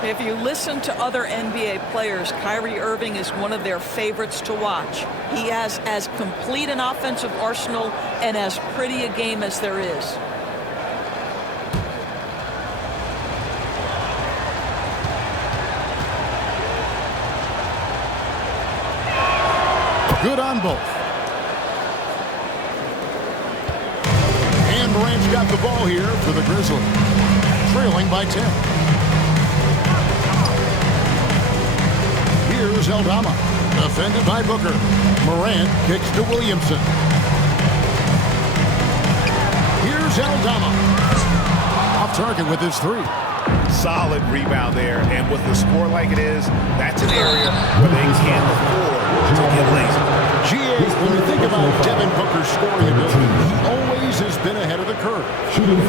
If you listen to other NBA players, Kyrie Irving is one of their favorites to watch. He has as complete an offensive arsenal and as pretty a game as there is. Good on both. And Morant's got the ball here for the Grizzlies. Trailing by 10. Here's Aldama, defended by Booker. Morant kicks to Williamson. Here's Aldama. Off target with his 3. Solid rebound there, and with the score like it is, that's an area where they can't afford to get lazy. GA When you think about Devin Booker's scoring ability, he always has been ahead of the curve.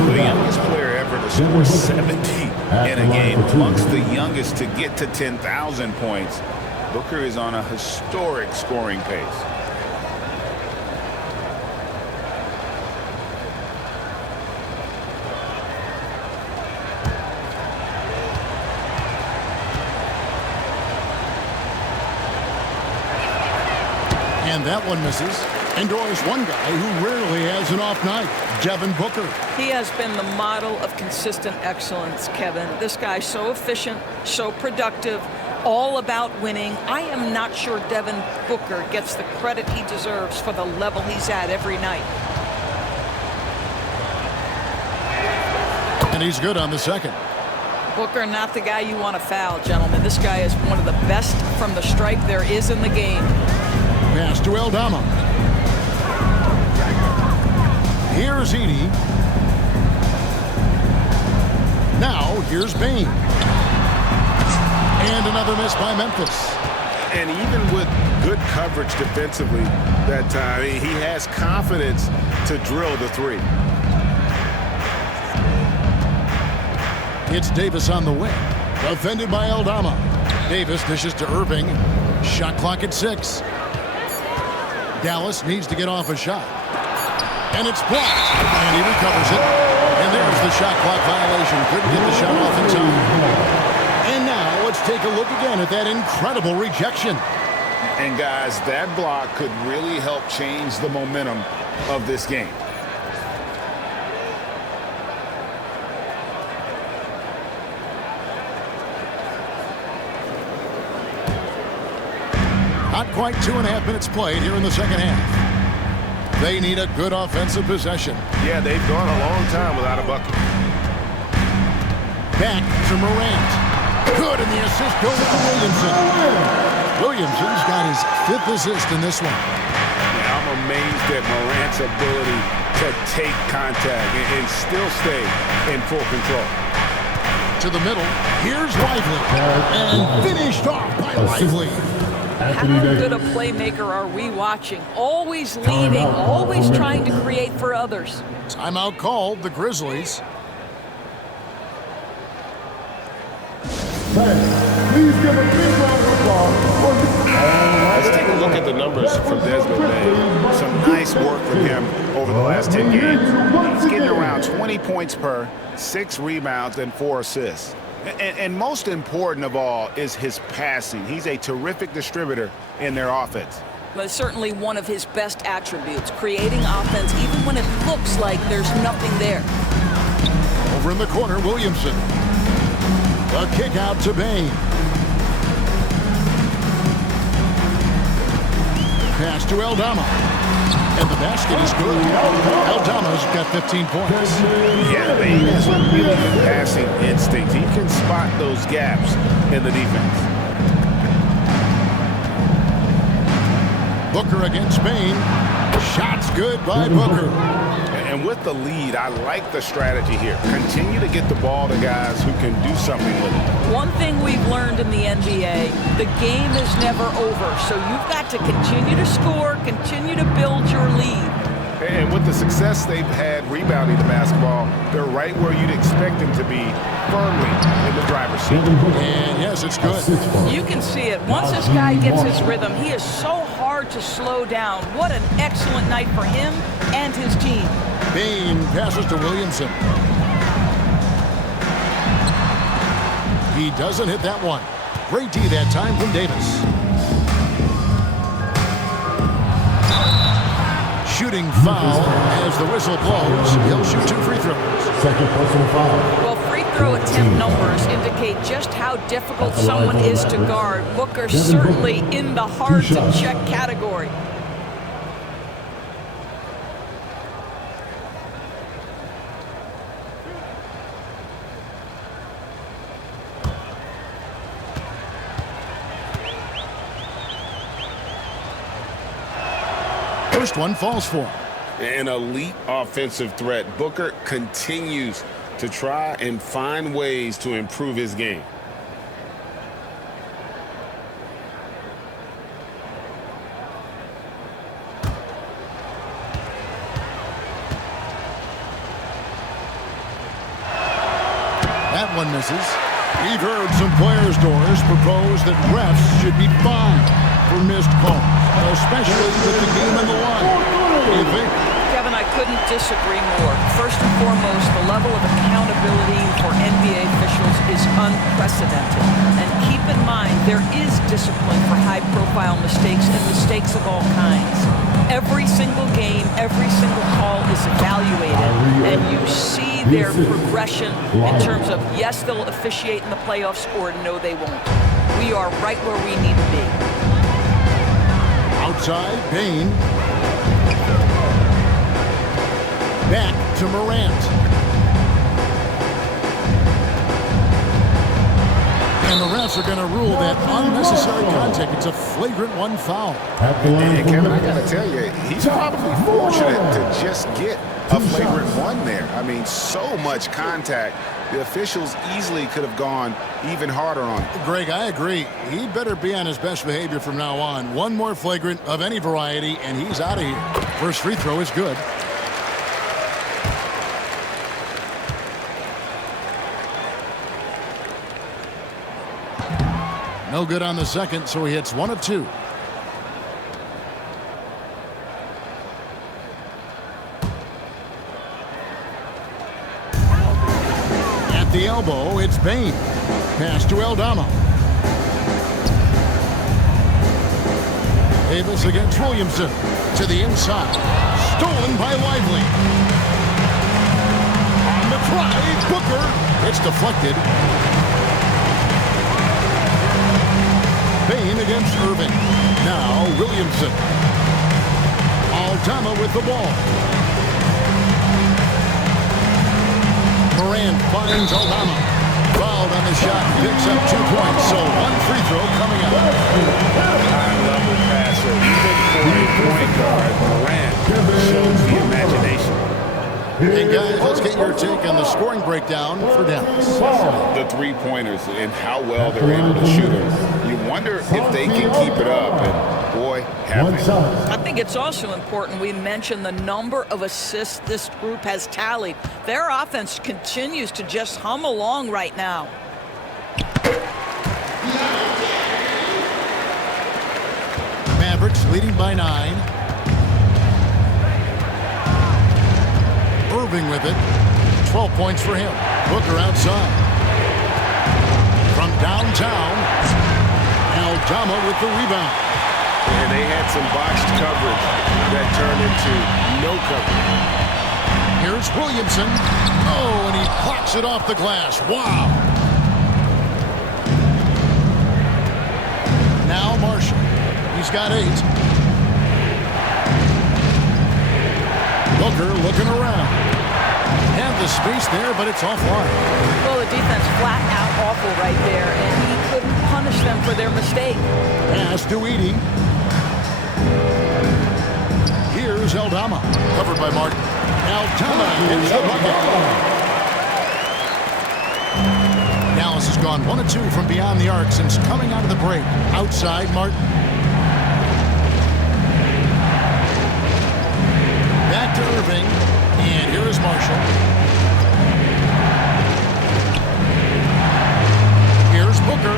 The youngest player ever to score 70 in a game, amongst the youngest to get to 10,000 points. Booker is on a historic scoring pace. And that one misses. And there's one guy who rarely has an off night, Devin Booker. He has been the model of consistent excellence, Kevin. This guy's so efficient, so productive, all about winning. I am not sure Devin Booker gets the credit he deserves for the level he's at every night. And he's good on the second. Booker, not the guy you want to foul, gentlemen. This guy is one of the best from the stripe there is in the game. Pass to Aldama. Here's Edey. Now here's Bain. And another miss by Memphis. And even with good coverage defensively that time, he has confidence to drill the three. It's Davis on the wing. Defended by Aldama. Davis dishes to Irving. Shot clock at 6. Dallas needs to get off a shot. And it's blocked. And he recovers it. And there's the shot clock violation. Couldn't get the shot off in time. And now let's take a look again at that incredible rejection. And guys, that block could really help change the momentum of this game. Not quite 2.5 minutes played here in the second half. They need a good offensive possession. Yeah, they've gone a long time without a bucket. Back to Morant. Good, and the assist goes to Williamson. Williamson's got his 5th assist in this one. Yeah, I'm amazed at Morant's ability to take contact and still stay in full control. To the middle. Here's Lively. And finished off by Lively. How good a playmaker are we watching? Always leading, always trying to create for others. Timeout called, the Grizzlies. Please give a big round of applause. Let's take a look at the numbers from Desmond Bain. Some nice work from him over the last 10 games. He's getting around 20 points per, 6 rebounds, and 4 assists. And most important of all is his passing. He's a terrific distributor in their offense. But certainly one of his best attributes, creating offense even when it looks like there's nothing there. Over in the corner, Williamson. A kick out to Bain. Pass to Aldama. And the basket is good. Aldama's got 15 points. Yeah, Bain has a really good passing instinct. He can spot those gaps in the defense. Booker against Bain. Shots good by Booker. And with the lead, I like the strategy here. Continue to get the ball to guys who can do something with it. One thing we've learned in the NBA, the game is never over. So you've got to continue to score, continue to build your lead. And with the success they've had rebounding the basketball, they're right where you'd expect them to be, firmly in the driver's seat. And yes, it's good. You can see it. Once this guy gets his rhythm, he is so hard to slow down. What an excellent night for him and his team. Bain passes to Williamson. He doesn't hit that one. Great D that time from Davis. Shooting foul as the whistle blows. He'll shoot 2 free throws. Second personal foul. Well, free throw attempt numbers indicate just how difficult someone is to guard. Booker certainly in the hard-to-check category. First one falls for him. An elite offensive threat. Booker continues to try and find ways to improve his game. That one misses. We've heard some players' doors propose that refs should be fined for missed calls, especially with the game on the line. What do you think? Kevin, I couldn't disagree more. First and foremost, the level of accountability for NBA officials is unprecedented. And keep in mind, there is discipline for high-profile mistakes and mistakes of all kinds. Every single game, every single call is evaluated, and you see their progression in terms of, yes, they'll officiate in the playoffs, or no, they won't. We are right where we need to be. Outside, Bain. Back to Morant. And the refs are going to rule that unnecessary contact. It's a flagrant one foul. And Kevin, I got to tell you, he's probably fortunate to just get a flagrant one there. I mean, so much contact. The officials easily could have gone even harder on him. Greg, I agree. He'd better be on his best behavior from now on. One more flagrant of any variety, and he's out of here. First free throw is good. No good on the second, so he hits 1 of 2. At the elbow, it's Bain. Pass to Aldama. Davis against Williamson. To the inside. Stolen by Lively. On the try, Booker. It's deflected. Bain against Irving. Now Williamson. Aldama with the ball. Morant finds Aldama. Fouled on the shot. Picks up 2 points. So 1 free throw coming up. High-level passer. Even for a point guard, Morant shows the imagination. Hey guys, let's get your take on the scoring breakdown for Dallas. The three-pointers and how well they're able to shoot them. You wonder if they can keep it up, and boy, have they. I think it's also important we mention the number of assists this group has tallied. Their offense continues to just hum along right now. Mavericks leading by 9. Irving with it. 12 points for him. Booker outside. From downtown, Aldama with the rebound. And they had some botched coverage that turned into no coverage. Here's Williamson. Oh, and he clocks it off the glass. Wow. Now Marshall. He's got 8. Booker looking around. Had the space there, but it's offline. Well, the defense flat out awful right there, and he couldn't punish them for their mistake. Pass to Edey. Here's Aldama. Covered by Martin. Aldama hits the bucket. Dallas has gone 1 of 2 from beyond the arc since coming out of the break. Outside, Martin. Back to Irving. And here is Marshall. Here's Booker.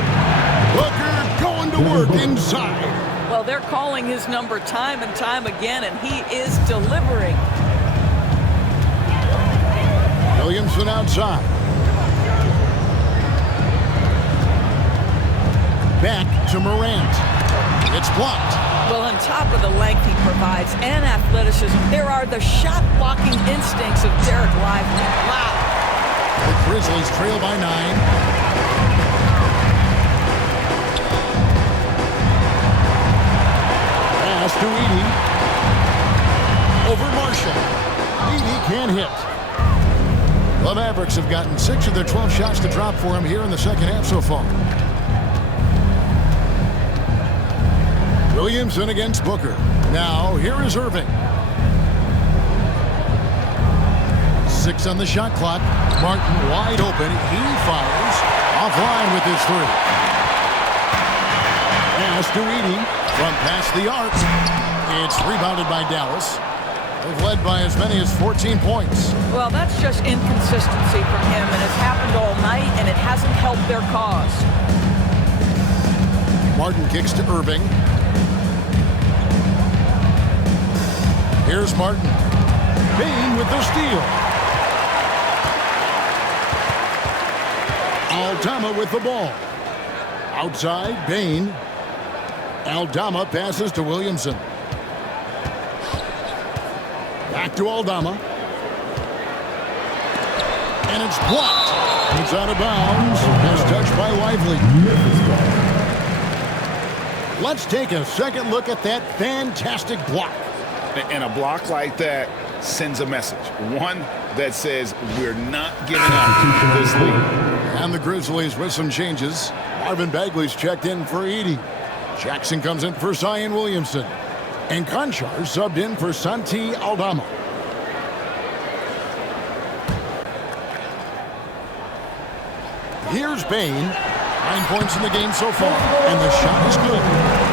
Booker going to work inside. Well, they're calling his number time and time again, and he is delivering. Williamson outside. Back to Morant. It's blocked. Well, on top of the length he provides and athleticism, there are the shot-blocking instincts of Derek Lively. Wow. The Grizzlies trail by 9. Pass to Edey. Over Marshall. Edey can't hit. The Mavericks have gotten 6 of their 12 shots to drop for him here in the second half so far. Williamson against Booker. Now, here is Irving. 6 on the shot clock. Martin wide open. He fires. Offline with his 3. Pass to Edey from past the arc. It's rebounded by Dallas. They've led by as many as 14 points. Well, that's just inconsistency from him, and it's happened all night, and it hasn't helped their cause. Martin kicks to Irving. Here's Martin. Bain with the steal. Aldama with the ball. Outside, Bain. Aldama passes to Williamson. Back to Aldama. And it's blocked. It's out of bounds. As touched by Lively. Let's take a second look at that fantastic block. And a block like that sends a message. One that says we're not giving up this lead. And the Grizzlies with some changes. Marvin Bagley's checked in for Edey. Jackson comes in for Zion Williamson. And Conchar subbed in for Santi Aldama. Here's Bain. 9 points in the game so far. And the shot is good.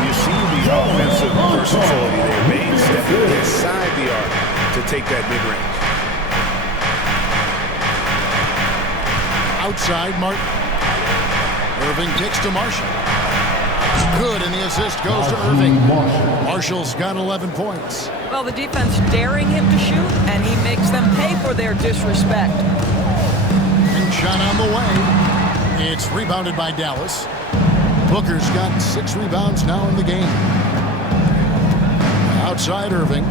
You see the offensive versatility there. Bain stepping inside the arc to take that mid-range. Outside, Martin. Irving kicks to Marshall. Good, and the assist goes to Irving. Marshall's got 11 points. Well, the defense daring him to shoot, and he makes them pay for their disrespect. And shot on the way. It's rebounded by Dallas. Booker's got 6 rebounds now in the game. Outside Irving.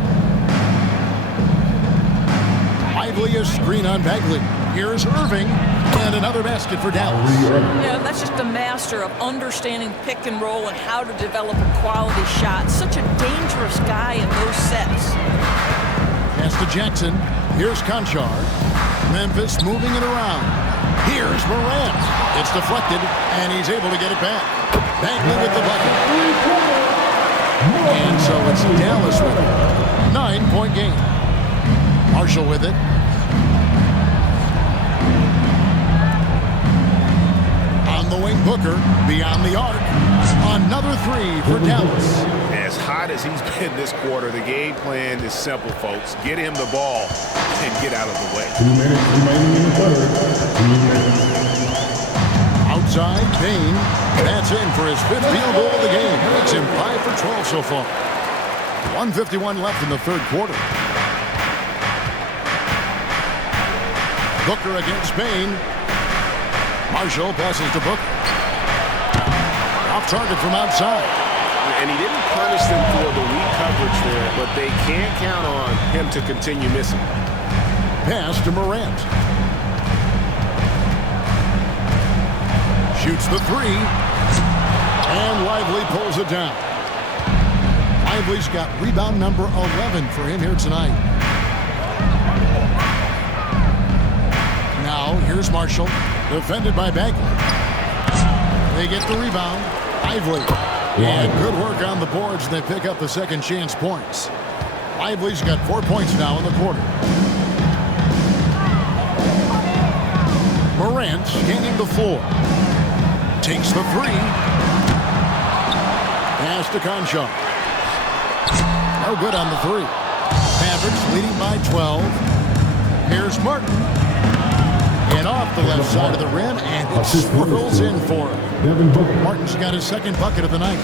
Lively a screen on Bagley. Here's Irving. And another basket for Dallas. Yeah, that's just a master of understanding pick and roll and how to develop a quality shot. Such a dangerous guy in those sets. Pass to Jackson. Here's Conchar. Memphis moving it around. Here's Morant. It's deflected, and he's able to get it back. Bagley with the bucket. And so it's Dallas with it. 9-point game. Marshall with it. On the wing, Booker. Beyond the arc. Another 3 for Dallas. As hot as he's been this quarter, the game plan is simple, folks. Get him the ball and get out of the way. 2 minutes remaining in the third. 2 minutes. Outside, Bain. That's in for his 5th field goal of the game. Makes him 5 for 12 so far. 1:51 left in the third quarter. Booker against Bain. Marshall passes to Booker. Off target from outside. And he didn't punish them for the weak coverage there, but they can't count on him to continue missing. Pass to Morant. Shoots the 3. And Lively pulls it down. Lively's got rebound number 11 for him here tonight. Now, here's Marshall. Defended by Bagley. They get the rebound. Lively. And good work on the boards. They pick up the second chance points. Lively's got 4 points now in the quarter. Morant scanning the floor. Takes the 3. Pass to Conchar. No good on the 3. Mavericks leading by 12. Here's Martin. And off the left side of the rim, and it swirls in for him. Martin's got his 2nd bucket of the night.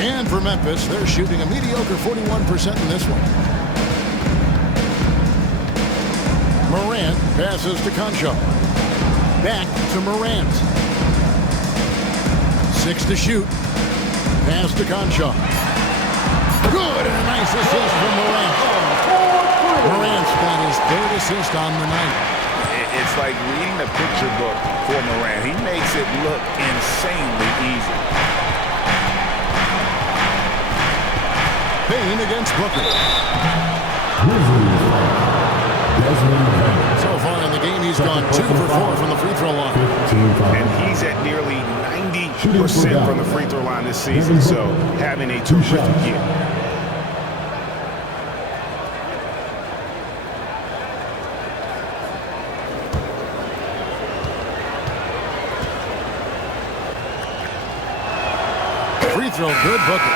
And for Memphis, they're shooting a mediocre 41% in this one. Morant passes to Conchar. Back to Morant. 6 to shoot. Pass to Conchar. Good, and a nice assist from Morant. Morant's got his 3rd assist on the night. It's like reading a picture book for Morant. He makes it look insanely easy. Bain against Booker. So far in the game, he's gone 2 for 4 from the free throw line. And he's at nearly 90% from the free throw line this season, so having a terrific year. Free throw, good. Booker.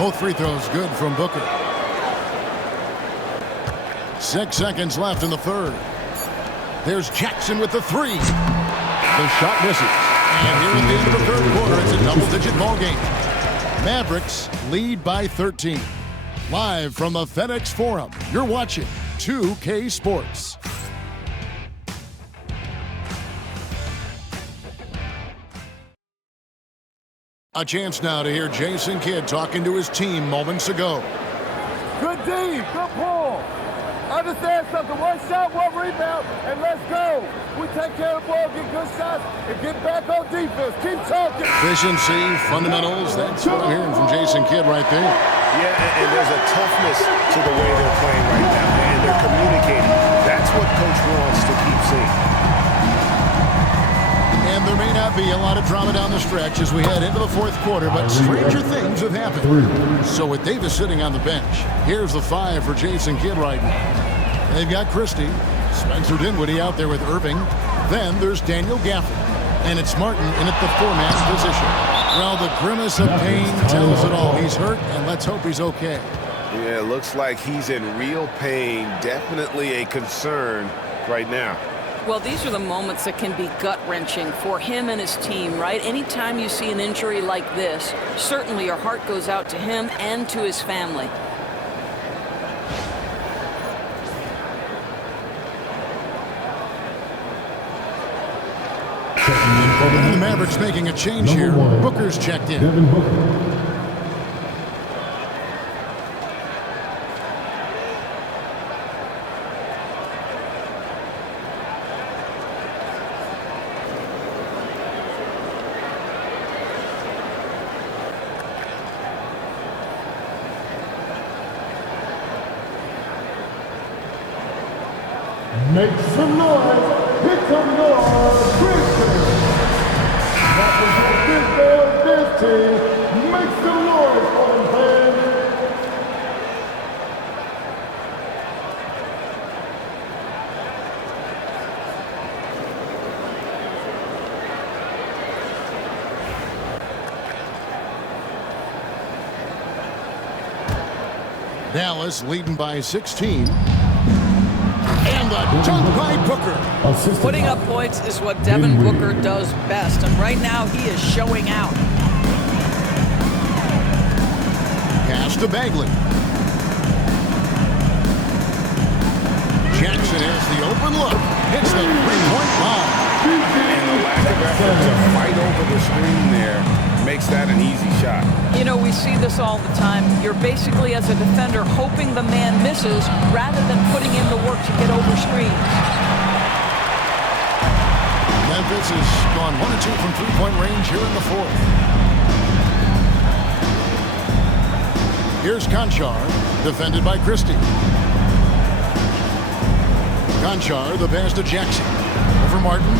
Both free throws good from Booker. 6 seconds left in the third. There's Jackson with the three. The shot misses. And here at the end of the third quarter, it's a double-digit ball game. Mavericks lead by 13. Live from the FedEx Forum, you're watching 2K Sports. A chance now to hear Jason Kidd talking to his team moments ago. Good D, good pull. Understand something, one shot, one rebound, and let's go. We take care of the ball, get good shots, and get back on defense. Keep talking. Efficiency, fundamentals, that's what I'm hearing from Jason Kidd right there. Yeah, and there's a toughness to the way they're playing right now, and they're communicating. That's what Coach wants to keep seeing. And there may not be a lot of drama down the stretch as we head into the fourth quarter, but stranger things have happened. So with Davis sitting on the bench, here's the five for Jason Kidd right now. They've got Christie, Spencer Dinwiddie out there with Irving. Then there's Daniel Gafford, and it's Martin in at the four-man position. Well, the grimace of pain tells it all. He's hurt, and let's hope he's okay. Yeah, it looks like he's in real pain. Definitely a concern right now. Well, these are the moments that can be gut-wrenching for him and his team, right? Anytime you see an injury like this, certainly your heart goes out to him and to his family. The Mavericks making a change here. Booker's checked in. Make some noise. Here come your Grizzlies. Represent this team. Make some noise for them, fans. Dallas leading by 16. And the dunk by Booker. Putting up points is what Devin Booker does best, and right now he is showing out. Pass to Bagley. Jackson has the open look. Hits the three-point line. And the lack of effort to fight over the screen there makes that an easy shot. You know, we see this all the time. You're basically, as a defender, hoping the man misses rather than putting in the work to get over screens. Memphis has gone 1 of 2 from three-point range here in the fourth. Here's Conchar, defended by Christie. Conchar, the pass to Jackson. Over Martin.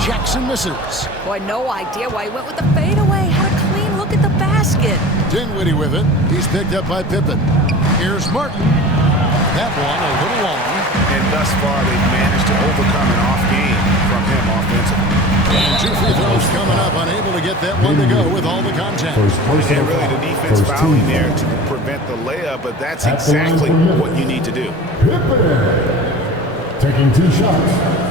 Jackson misses. Boy, no idea why he went with the fadeaway. Had a clean look at the basket. Dinwiddie with it. He's picked up by Pippen. Here's Martin. That one a little long. And thus far, they've managed to overcome an off game from him offensively. And 2 free throws coming up. Unable to get that one to go with all the contact. And really the defense fouling there to prevent the layup, but that's exactly what you need to do. Taking 2 shots.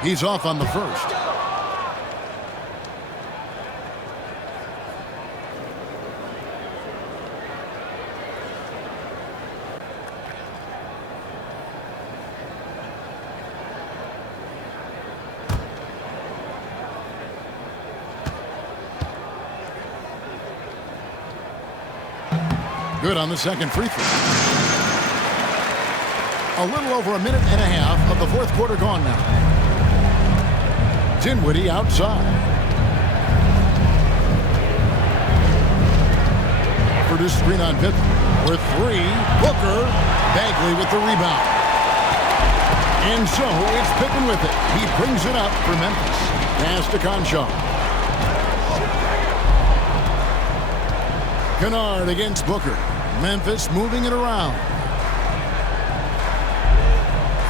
He's off on the first. Good on the second free throw. A little over a minute and a half of the fourth quarter gone now. Dinwiddie outside. Offered his screen on Pippen. For 3, Booker. Bagley with the rebound. And so it's Pippen with it. He brings it up for Memphis. Pass to Conchar. Kennard against Booker. Memphis moving it around.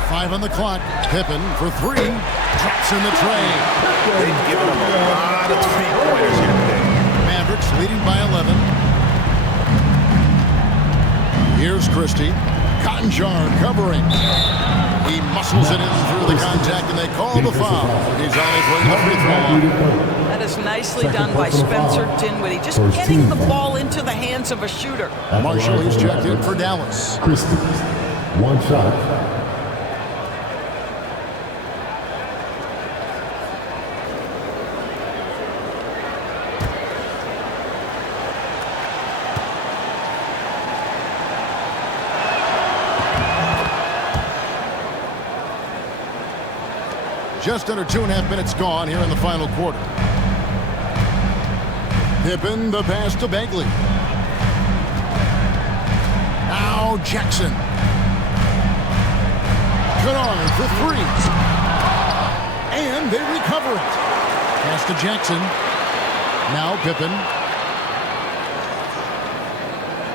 5 on the clock. Pippen for 3. Drops in the tray. They've given him a lot of three-pointers here today. Mavericks leading by 11. Here's Christie. Cotton Jar covering. He muscles it in through the contact, and they call the foul. He's on his way to the free throw line. That is nicely done by Spencer Dinwiddie. Just getting the ball into the hands of a shooter. Marshall is checked in for Dallas. Christie, 1 shot. Just under 2.5 minutes gone here in the final quarter. Pippen, the pass to Bagley. Now Jackson. Kennard for 3. And they recover it. Pass to Jackson. Now Pippen.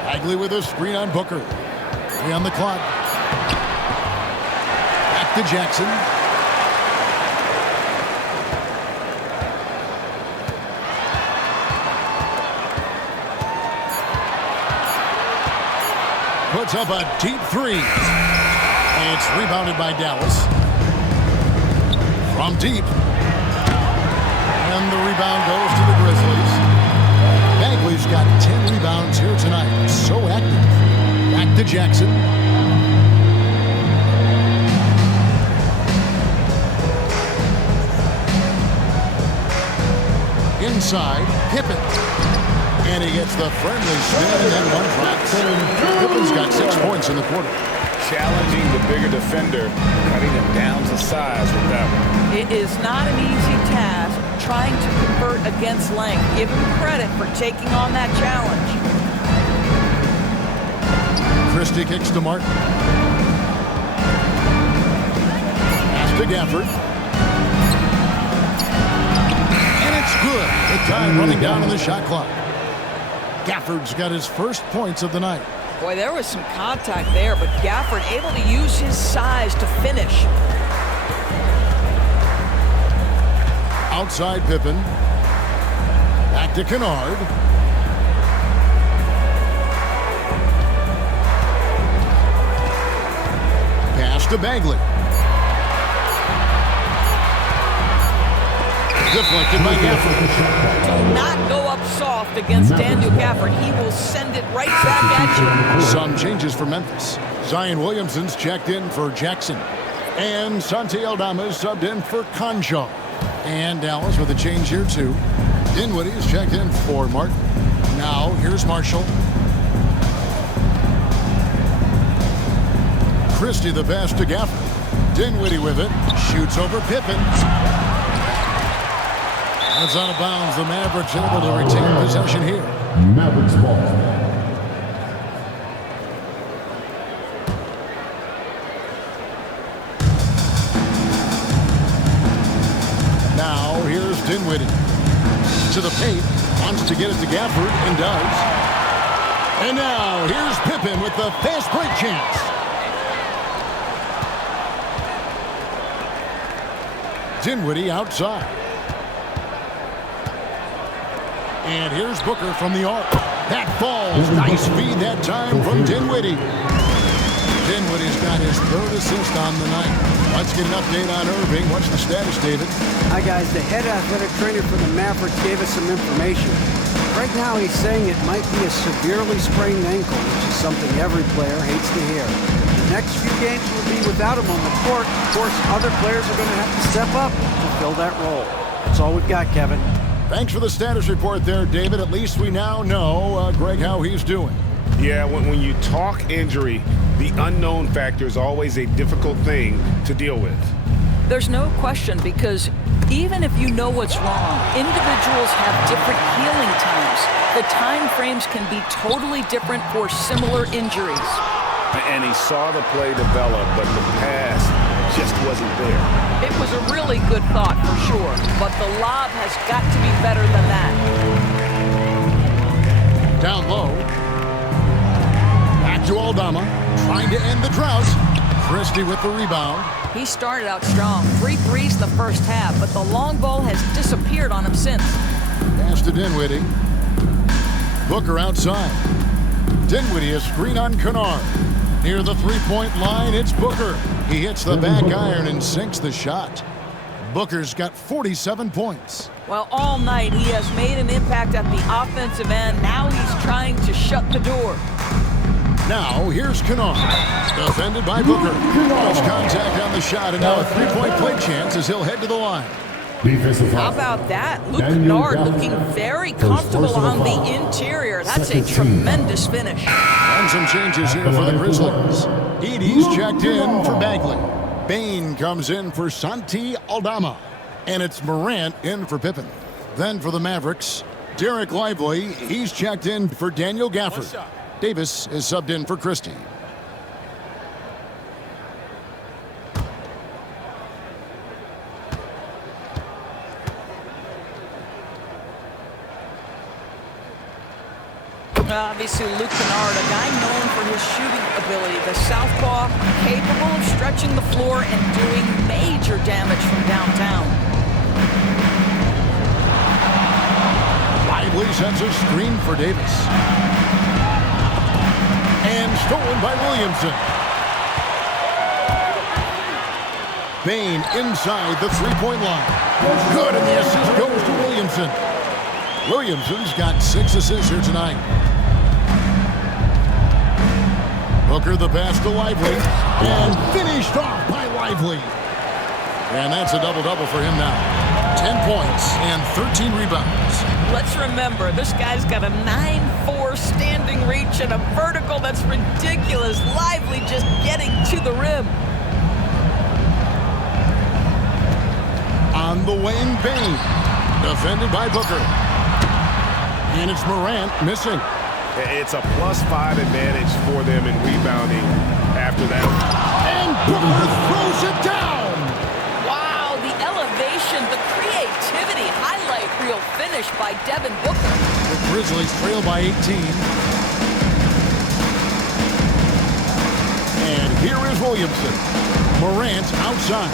Bagley with a screen on Booker. 3 on the clock. Back to Jackson. Puts up a deep 3. And it's rebounded by Dallas. From deep. And the rebound goes to the Grizzlies. Bagley's got 10 rebounds here tonight. So active. Back to Jackson. Inside, Pippen. And he gets the friendly spin and then one drop. Pippen's got 6 points in the quarter. Challenging the bigger defender, cutting him down to size with that one. It is not an easy task trying to convert against length. Give him credit for taking on that challenge. Christie kicks to Martin. Pass to Gafford. And it's good. The time running down on the shot clock. Gafford's got his first points of the night. Boy, there was some contact there, but Gafford able to use his size to finish. Outside Pippen. Back to Kennard. Pass to Bagley. Deflected by Gafford. Do not go up soft against Daniel Gafford. He will send it right back at you. Some changes for Memphis. Zion Williamson's checked in for Jackson. And Santi Aldama's subbed in for Conjo. And Dallas with a change here too. Dinwiddie is checked in for Martin. Now here's Marshall. Christie the pass to Gafford. Dinwiddie with it. Shoots over Pippen. That's out of bounds. The Mavericks able to retain possession here. Mavericks ball. Now here's Dinwiddie. To the paint. Wants to get it to Gafford and does. And now here's Pippen with the fast break chance. Dinwiddie outside. And here's Booker from the arc. That falls. Nice feed that time from Dinwiddie. Dinwiddie's got his 3rd assist on the night. Let's get an update on Irving. What's the status, David? Hi, guys. The head athletic trainer for the Mavericks gave us some information. Right now, he's saying it might be a severely sprained ankle, which is something every player hates to hear. The next few games will be without him on the court. Of course, other players are going to have to step up to fill that role. That's all we've got, Kevin. Thanks for the status report there, David. At least we now know, Greg, how he's doing. Yeah, when you talk injury, the unknown factor is always a difficult thing to deal with. There's no question, because even if you know what's wrong, individuals have different healing times. The time frames can be totally different for similar injuries. And he saw the play develop, but the pass just wasn't there. It was a really good thought for sure, but the lob has got to be better than that. Down low. Back to Aldama. Trying to end the drought. Christie with the rebound. He started out strong. 3 threes the first half, but the long ball has disappeared on him since. Pass to Dinwiddie. Booker outside. Dinwiddie a screen on Kennard. Near the three-point line, it's Booker. He hits the back iron and sinks the shot. Booker's got 47 points. Well, all night he has made an impact at the offensive end. Now he's trying to shut the door. Now, here's Kennard. Defended by Booker. Lost contact on the shot, and now a three-point play chance as he'll head to the line. How about that? Luke Kennard looking very comfortable on the interior. That's a tremendous finish. And some changes here for the Grizzlies. Edie's checked in for Bagley. Bain comes in for Santi Aldama. And it's Morant in for Pippen. Then for the Mavericks, Derek Lively. He's checked in for Daniel Gafford. Davis is subbed in for Christie. Obviously, Luke Kennard, a guy known for his shooting ability. The southpaw, capable of stretching the floor and doing major damage from downtown. Lively sets a screen for Davis. And stolen by Williamson. Bain inside the three-point line. Good, and the assist goes to Williamson. Williamson's got 6 assists here tonight. Booker the pass to Lively. And finished off by Lively. And that's a double-double for him now. 10 points and 13 rebounds. Let's remember, this guy's got a 9'4" standing reach and a vertical that's ridiculous. Lively just getting to the rim. On the wing, Bain. Defended by Booker. And it's Morant missing. It's a +5 advantage for them in rebounding after that. And Booker throws it down. Wow, the elevation, the creativity, highlight reel finish by Devin Booker. The Grizzlies trail by 18. And here is Williamson. Morant outside.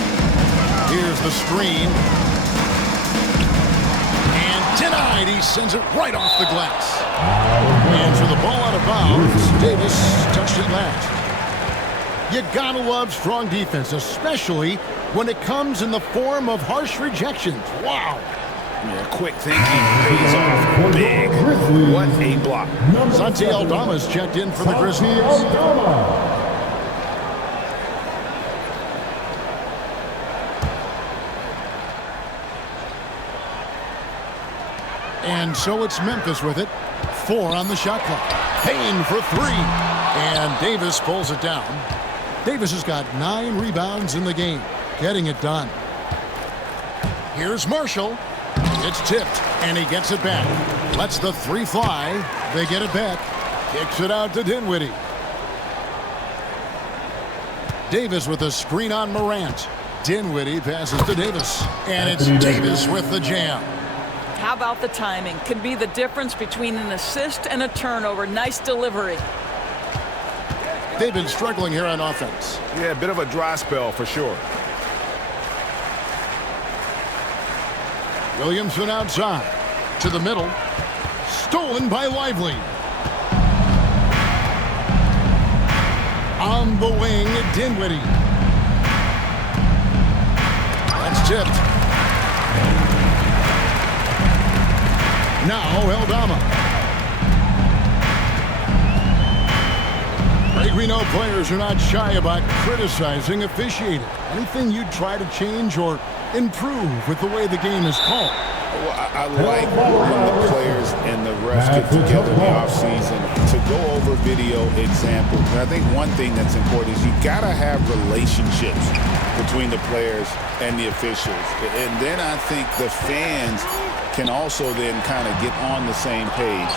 Here's the screen. And denied. He sends it right off the glass. And for the ball out of bounds, Davis touched it last. You gotta love strong defense, especially when it comes in the form of harsh rejections. Wow. Yeah, quick thinking pays off big. What a block. Santi Aldama's checked in for the Grizzlies. And so it's Memphis with it. 4 on the shot clock. Payne for 3. And Davis pulls it down. Davis has got 9 rebounds in the game. Getting it done. Here's Marshall. It's tipped, and he gets it back. Lets the 3 fly. They get it back. Kicks it out to Dinwiddie. Davis with a screen on Morant. Dinwiddie passes to Davis. And it's Davis with the jam. How about the timing? Could be the difference between an assist and a turnover. Nice delivery. They've been struggling here on offense. Yeah, a bit of a dry spell for sure. Williamson outside. To the middle. Stolen by Lively. On the wing, Dinwiddie. That's tipped. Now Aldama. Greg, we know players are not shy about criticizing officiating. Anything you'd try to change or improve with the way the game is called? Well, I like when the players and the refs get together in the offseason to go over video examples. And I think one thing that's important is you got to have relationships between the players and the officials. And then I think the fans can also then kind of get on the same page.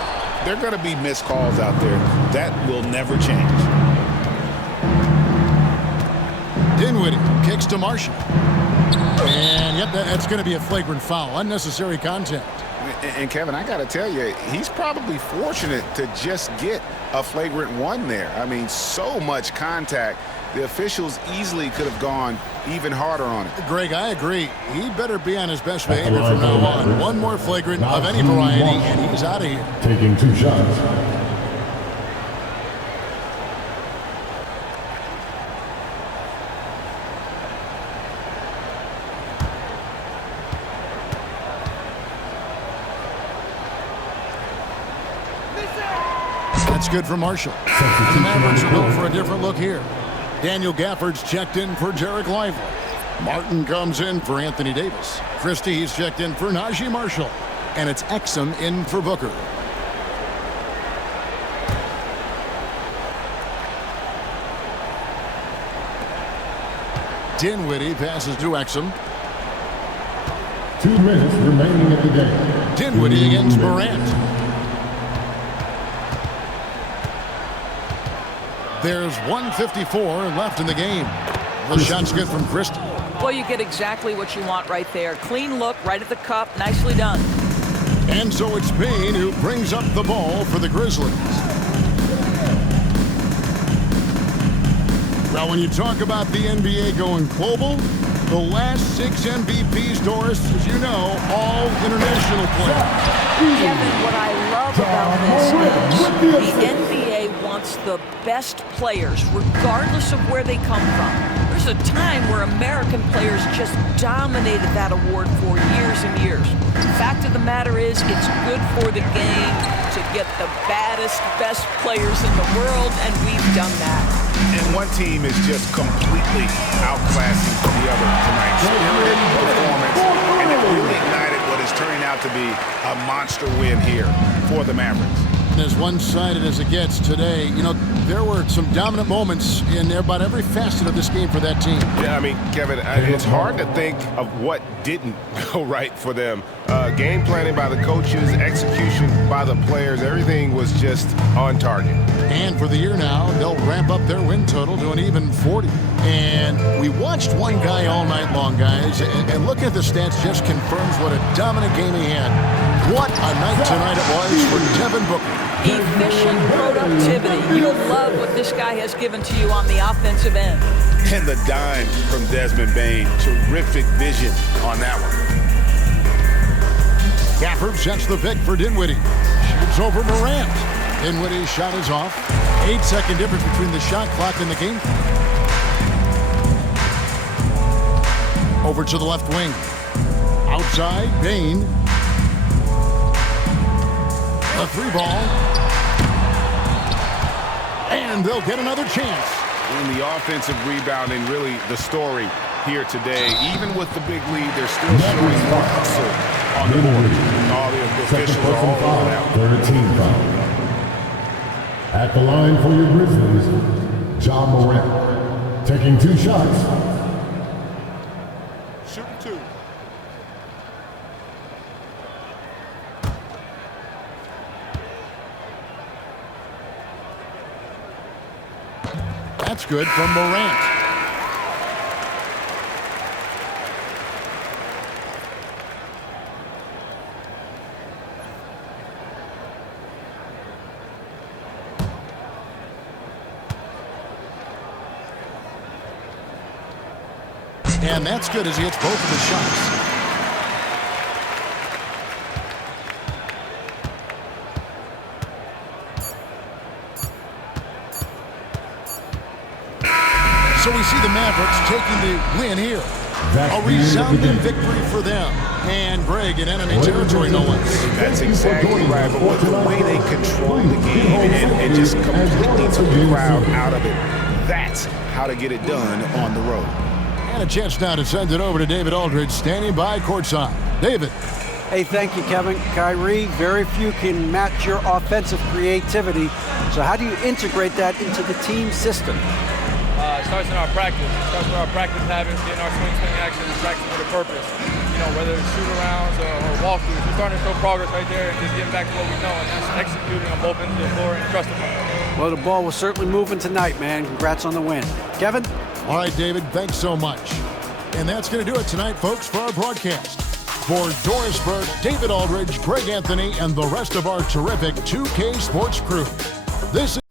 There are going to be missed calls out there. That will never change. Dinwiddie kicks to Marshall. And yep, that's going to be a flagrant foul. Unnecessary contact. And Kevin, I got to tell you, he's probably fortunate to just get a flagrant one there. I mean, so much contact. The officials easily could have gone even harder on it. Greg, I agree. He better be on his best behavior from now on. One more flagrant of any variety, and he's out of here. Taking 2 shots. That's good for Marshall. And the Mavericks will go for a different look here. Daniel Gafford's checked in for Derek Lively. Martin comes in for Anthony Davis. Christie, he's checked in for Najee Marshall. And it's Exum in for Booker. Dinwiddie passes to Exum. 2 minutes remaining in the game. Dinwiddie against Morant. There's 1:54 left in the game. The shot's good from Christie. Well, you get exactly what you want right there. Clean look, right at the cup. Nicely done. And so it's Payne who brings up the ball for the Grizzlies. Well, when you talk about the NBA going global, the last 6 MVPs, Doris, as you know, all international players. Kevin, what I love about this is the NBA wants the best players, regardless of where they come from. There's a time where American players just dominated that award for years and years. The fact of the matter is, it's good for the game to get the baddest, best players in the world, and we've done that. And one team is just completely outclassing the other tonight. Spirited performance, and it really ignited what is turning out to be a monster win here for the Mavericks. As one-sided as it gets today, you know, there were some dominant moments in about every facet of this game for that team. Yeah, I mean, Kevin, it's hard to think of what didn't go right for them. Game planning by the coaches, execution by the players, everything was just on target. And for the year now, they'll ramp up their win total to an even 40. And we watched one guy all night long, guys, and looking at the stats just confirms what a dominant game he had. What a night tonight it was for Devin Booker. Efficient productivity. You'll love what this guy has given to you on the offensive end. And the dime from Desmond Bane. Terrific vision on that one. Gafford sets the pick for Dinwiddie. Shoots over Morant. Dinwiddie's shot is off. 8-second difference between the shot clock and the game. Over to the left wing. Outside, Bane. A 3-ball. And they'll get another chance. In the offensive rebounding, really the story here today. Even with the big lead, they're still showing more hustle on the board. All the officials are all over that. 13 foul. At the line for your Grizzlies, John Morant. Taking 2 shots. Shooting 2. That's good from Morant. And that's good as he hits both of the shots. So we see the Mavericks taking the win here. A resounding victory for them. And Greg in enemy territory, no less. That's exactly right. But with the way they controlled the game and just completely took the crowd out of it, that's how to get it done on the road. And a chance now to send it over to David Aldridge, standing by courtside. David. Hey, thank you, Kevin. Kyrie, very few can match your offensive creativity. So how do you integrate that into the team system? It starts in our practice. It starts with our practice habits, getting our swing action, and practicing with a purpose. You know, whether it's shoot-arounds or walkthroughs, we're starting to show progress right there and just getting back to what we know, and that's executing on both ends of the floor and trusting them. Well, the ball was certainly moving tonight, man. Congrats on the win. Kevin? All right, David, thanks so much. And that's going to do it tonight, folks, for our broadcast. For Doris Burke, David Aldridge, Greg Anthony, and the rest of our terrific 2K Sports crew, this is